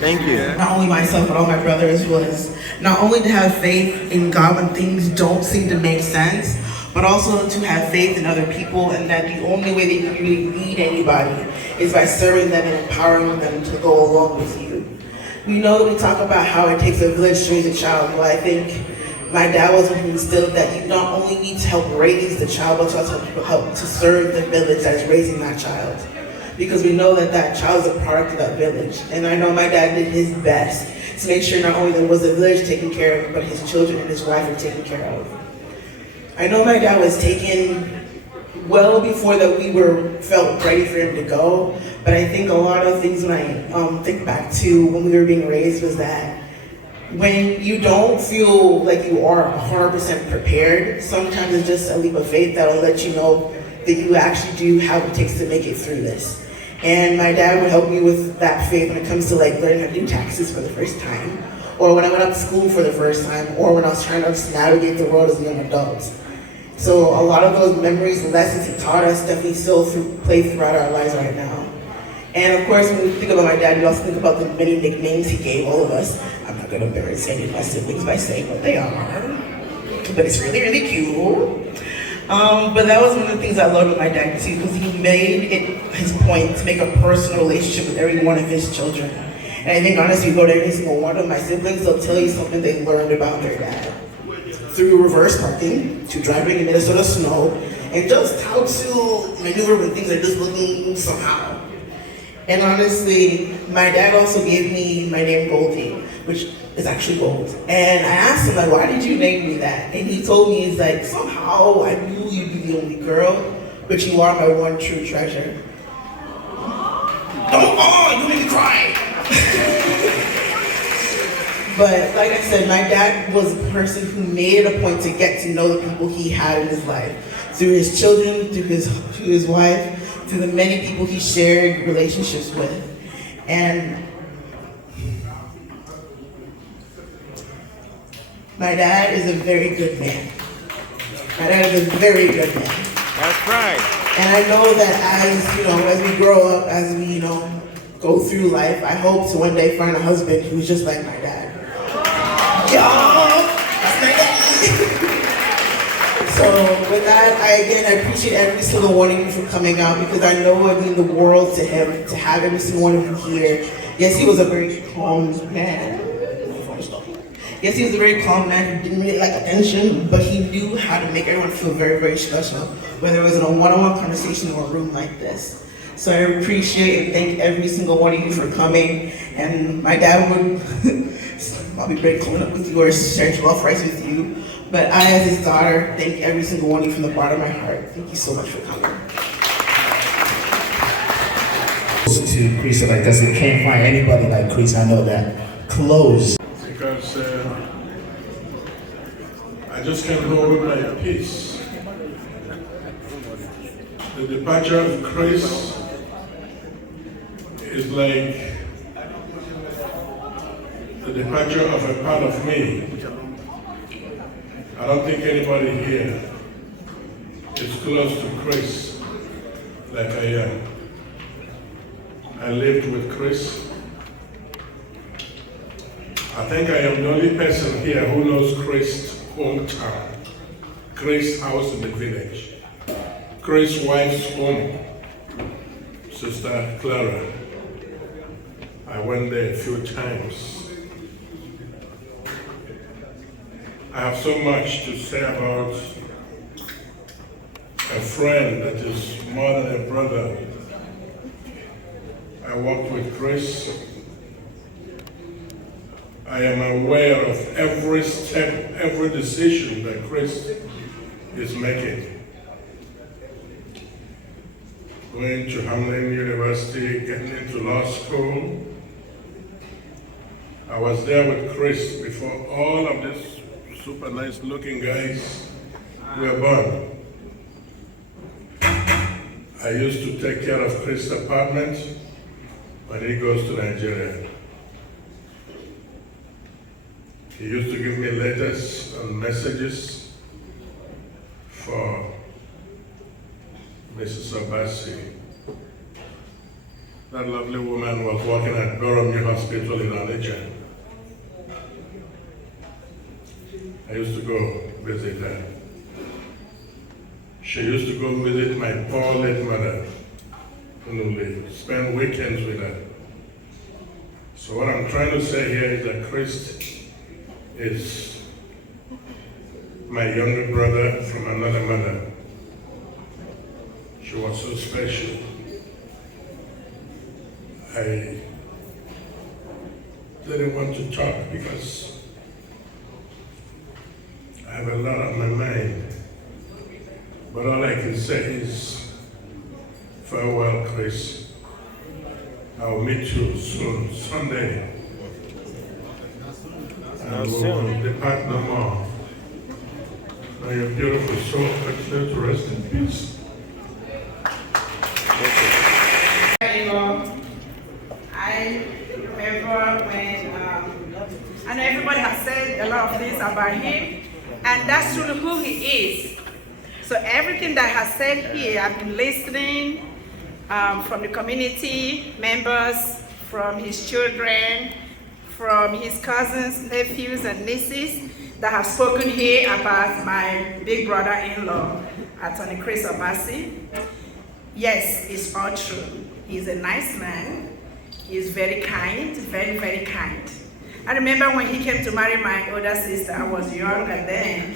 Thank you. Not only myself, but all my brothers was not only to have faith in God when things don't seem to make sense, but also to have faith in other people, and that the only way that you can really lead anybody is by serving them and empowering them to go along with you. We know that we talk about how it takes a village to raise a child. Well, I think my dad was one who instilled that you not only need to help raise the child, but also help to serve the village that is raising that child. Because we know that that child is a product of that village. And I know my dad did his best to make sure not only there was a village taken care of, but his children and his wife were taken care of. I know my dad was taken well before that we felt ready for him to go, but I think a lot of things when I think back to when we were being raised was that when you don't feel like you are 100% prepared, sometimes it's just a leap of faith that'll let you know that you actually do have what it takes to make it through this. And my dad would help me with that faith when it comes to learning how to do taxes for the first time, or when I went up to school for the first time, or when I was trying to navigate the world as a young adult. So a lot of those memories and lessons he taught us definitely still play throughout our lives right now. And of course, when we think about my dad, we also think about the many nicknames he gave all of us. I'm not gonna embarrass any of my siblings by saying what they are, but it's really, really cute. But that was one of the things I loved with my dad too, because he made it his point to make a personal relationship with every one of his children. And I think honestly, you go to every single one of my siblings, they'll tell you something they learned about their dad. Through reverse parking, to driving in Minnesota snow, and just how to maneuver when things are just looking somehow. And honestly, my dad also gave me my name Goldie, which is actually gold. And I asked him, why did you name me that? And he told me, he's somehow I knew you'd be the only girl, but you are my one true treasure. You made me cry. But like I said, my dad was a person who made it a point to get to know the people he had in his life. Through his children, through his wife, through the many people he shared relationships with. And my dad is a very good man. My dad is a very good man. That's right. And I know that as we grow up, as we, go through life, I hope to one day find a husband who's just like my dad. That's my dad. So with that, I appreciate every single one of you for coming out, because I know it means the world to him to have every single one of you here. Yes, he was a very calm man. Yes, he was a very calm man who didn't really like attention, but he knew how to make everyone feel very, very special, whether it was in a one-on-one conversation or a room like this. So I appreciate and thank every single one of you for coming. And my dad would, I'll be great coming up with you or sharing love rights with you. But I, as his daughter, thank every single one of you from the bottom of my heart. Thank you so much for coming. To Chris like this, you can't find anybody like Chris. I know that. Close. Because I just can't hold my peace. The departure of Chris is like the departure of a part of me. I don't think anybody here is close to Chris like I am. I lived with Chris. I think I am the only person here who knows Chris' hometown, Chris' house in the village, Chris' wife's home, Sister Clara. I went there a few times. I have so much to say about a friend that is more than a brother. I worked with Chris. I am aware of every step, every decision that Chris is making. Going to Hamlin University, getting into law school. I was there with Chris before all of these super nice looking guys were born. I used to take care of Chris' apartment when he goes to Nigeria. He used to give me letters and messages for Mrs. Obasi. That lovely woman was working at Goromye Hospital in Onitsha. I used to go visit her. She used to go visit my poor late mother, spend weekends with her. So what I'm trying to say here is that Chris is my younger brother from another mother. She was so special. I didn't want to talk because I have a lot on my mind. But all I can say is, farewell, Chris. I'll meet you soon, Sunday. And we'll depart no more. May your beautiful soul continue to rest in peace. I remember when, I know everybody has said a lot of things about him, and that's truly who he is. So everything that has said here, I've been listening from the community members, from his children, from his cousins, nephews, and nieces that have spoken here about my big brother-in-law, Atty. Chris Obasi. Yes, it's all true. He's a nice man. He's very kind, very, very kind. I remember when he came to marry my older sister, I was younger then.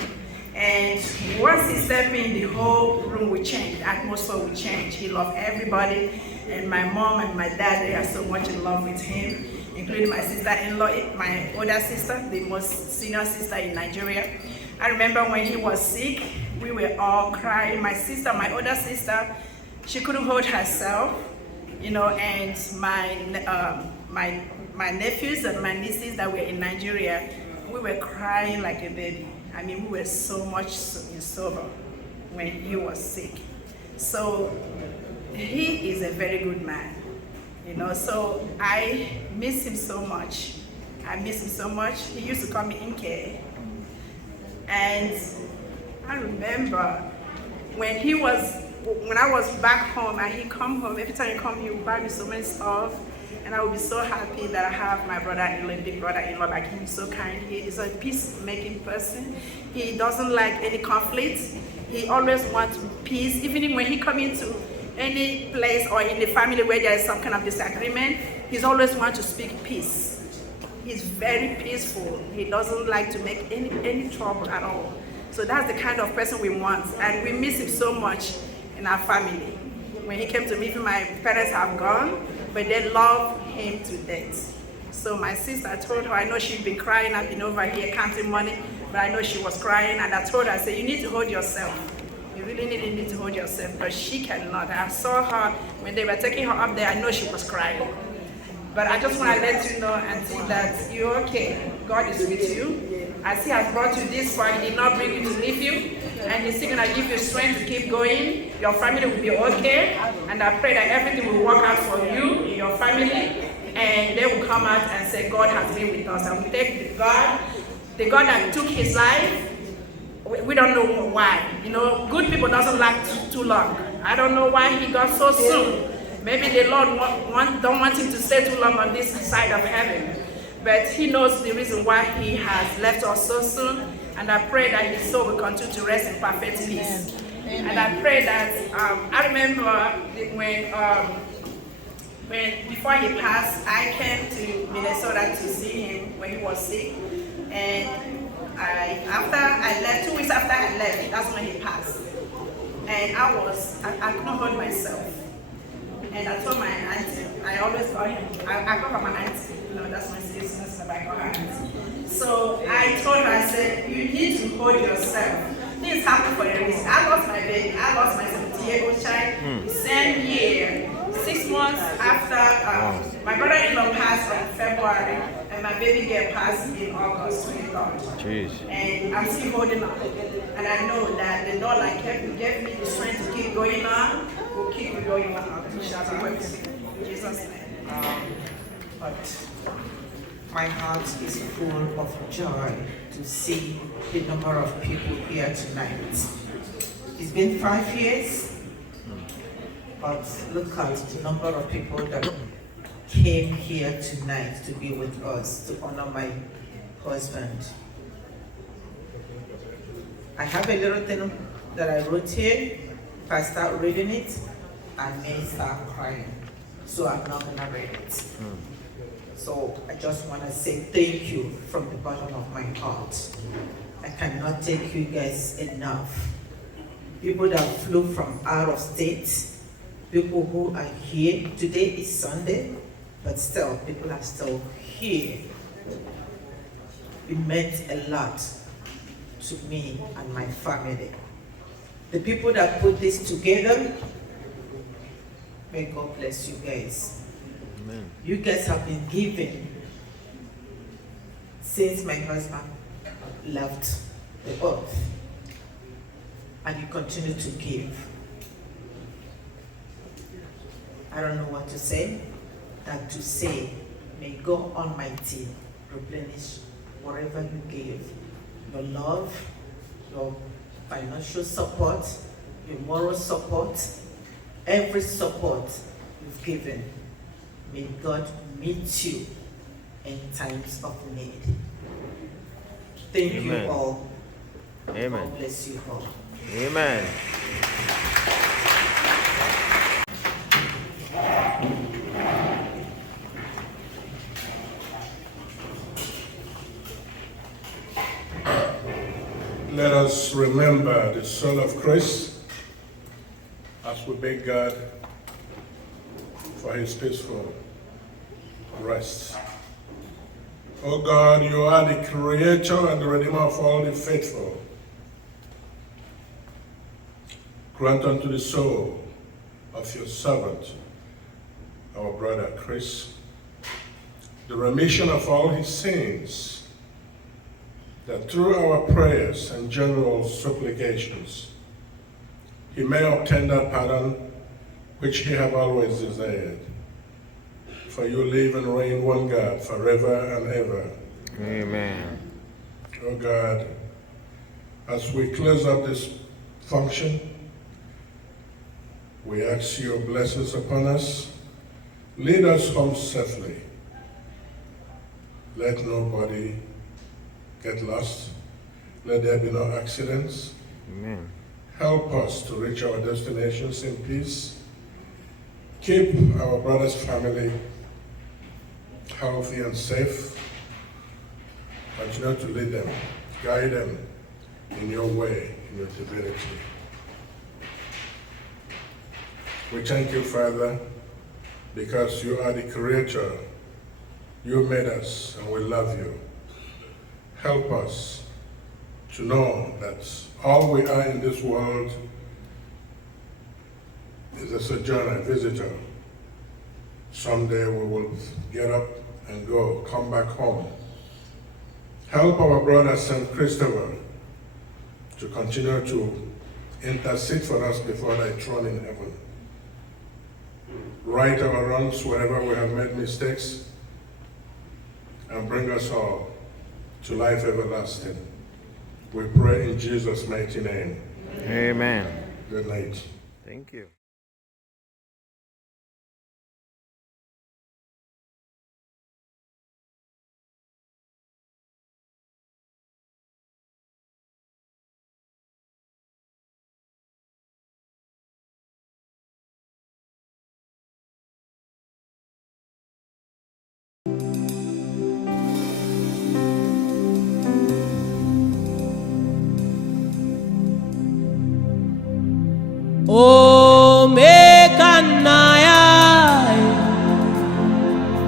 And once he stepped in, the whole room would change, the atmosphere would change. He loved everybody, and my mom and my dad, they are so much in love with him, including my sister-in-law, my older sister, the most senior sister in Nigeria. I remember when he was sick, we were all crying. My sister, my older sister, she couldn't hold herself, you know, and my nephews and my nieces that were in Nigeria, we were crying like a baby. I mean, we were so much in sorrow when he was sick. So he is a very good man, you know, so I miss him so much. I miss him so much. He used to call me Inke. And I remember when I was back home and he'd come home, every time he come, he would buy me so many stuff. And I would be so happy that I have my brother-in-law, big brother-in-law like him, so kind. He is a peacemaking person. He doesn't like any conflict. He always wants peace. Even when he comes into any place or in the family where there is some kind of disagreement, he's always want to speak peace. He's very peaceful. He doesn't like to make any trouble at all. So that's the kind of person we want. And we miss him so much in our family. When he came to me, my parents have gone, but they love him to death. So my sister, I told her, I know she'd been crying, I've been over here counting money, but I know she was crying, and I told her, I said, you need to hold yourself. You really need to hold yourself, but she cannot. I saw her, when they were taking her up there, I know she was crying. But I just want to let you know, Auntie, that you're okay. God is with you. As he has brought you this far, he did not bring you to leave you, and he's still going to give you strength to keep going. Your family will be okay, and I pray that everything will work out for you, your family, and they will come out and say, God has been with us. And we take the God that took his life, we don't know why. You know, good people doesn't last too long. I don't know why he got so soon. Maybe the Lord don't want him to stay too long on this side of heaven. But he knows the reason why he has left us so soon. And I pray that his soul will continue to rest in perfect peace. Amen. And I pray that, I remember when before he passed, I came to Minnesota to see him when he was sick. And after I left, 2 weeks after I left, that's when he passed. And I couldn't hold myself. And I told my auntie, I always call him, I call her my auntie, you know, that's my sister, but I call her auntie. So I told her, I said, you need to hold yourself. Things happen for a reason. I lost my baby, I lost my 17-year-old child, same year, 6 months after my brother-in-law passed in February, and my baby girl passed in August 23rd. Jeez. And I'm still holding on. And I know that the Lord gave me the strength to keep going on, will keep me going on. In Jesus' name. But my heart is full of joy to see the number of people here tonight. It's been 5 years, but look at the number of people that came here tonight to be with us, to honor my husband. I have a little thing that I wrote here. If I start reading it, I may start crying. So I'm not gonna read it. So I just wanna say thank you from the bottom of my heart. I cannot thank you guys enough. People that flew from out of state, people who are here. Today is Sunday, but still, people are still here. It meant a lot to me and my family. The people that put this together, may God bless you guys. Amen. You guys have been giving since my husband left the earth, and you continue to give. I don't know what to say, than to say, may God Almighty replenish whatever you gave. Your love, your financial support, your moral support, every support you've given. May God meet you in times of need. Thank Amen. you all. Amen. God bless you all. Amen. Let us remember the soul of Christ as we beg God for his peaceful rest. Oh God, you are the creator and the redeemer of all the faithful. Grant unto the soul of your servant, our brother Chris, the remission of all his sins, that through our prayers and general supplications, he may obtain that pardon which he have always desired. For you live and reign one God forever and ever. Amen. Oh God, as we close up this function, we ask your blessings upon us. Lead us home safely. Let nobody get lost. Let there be no accidents. Amen. Help us to reach our destinations in peace. Keep our brother's family healthy and safe. Continue to lead them, guide them in your way, in your divinity. We thank you, Father, because you are the creator. You made us and we love you. Help us to know that all we are in this world is a sojourner, a visitor. Someday we will get up and go, come back home. Help our brother St. Christopher to continue to intercede for us before thy throne in heaven. right our wrongs wherever we have made mistakes, and bring us all to life everlasting. We pray in Jesus' mighty name. Amen. Good night. Thank you.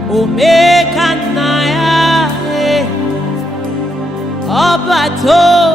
Omekanaya, Obato.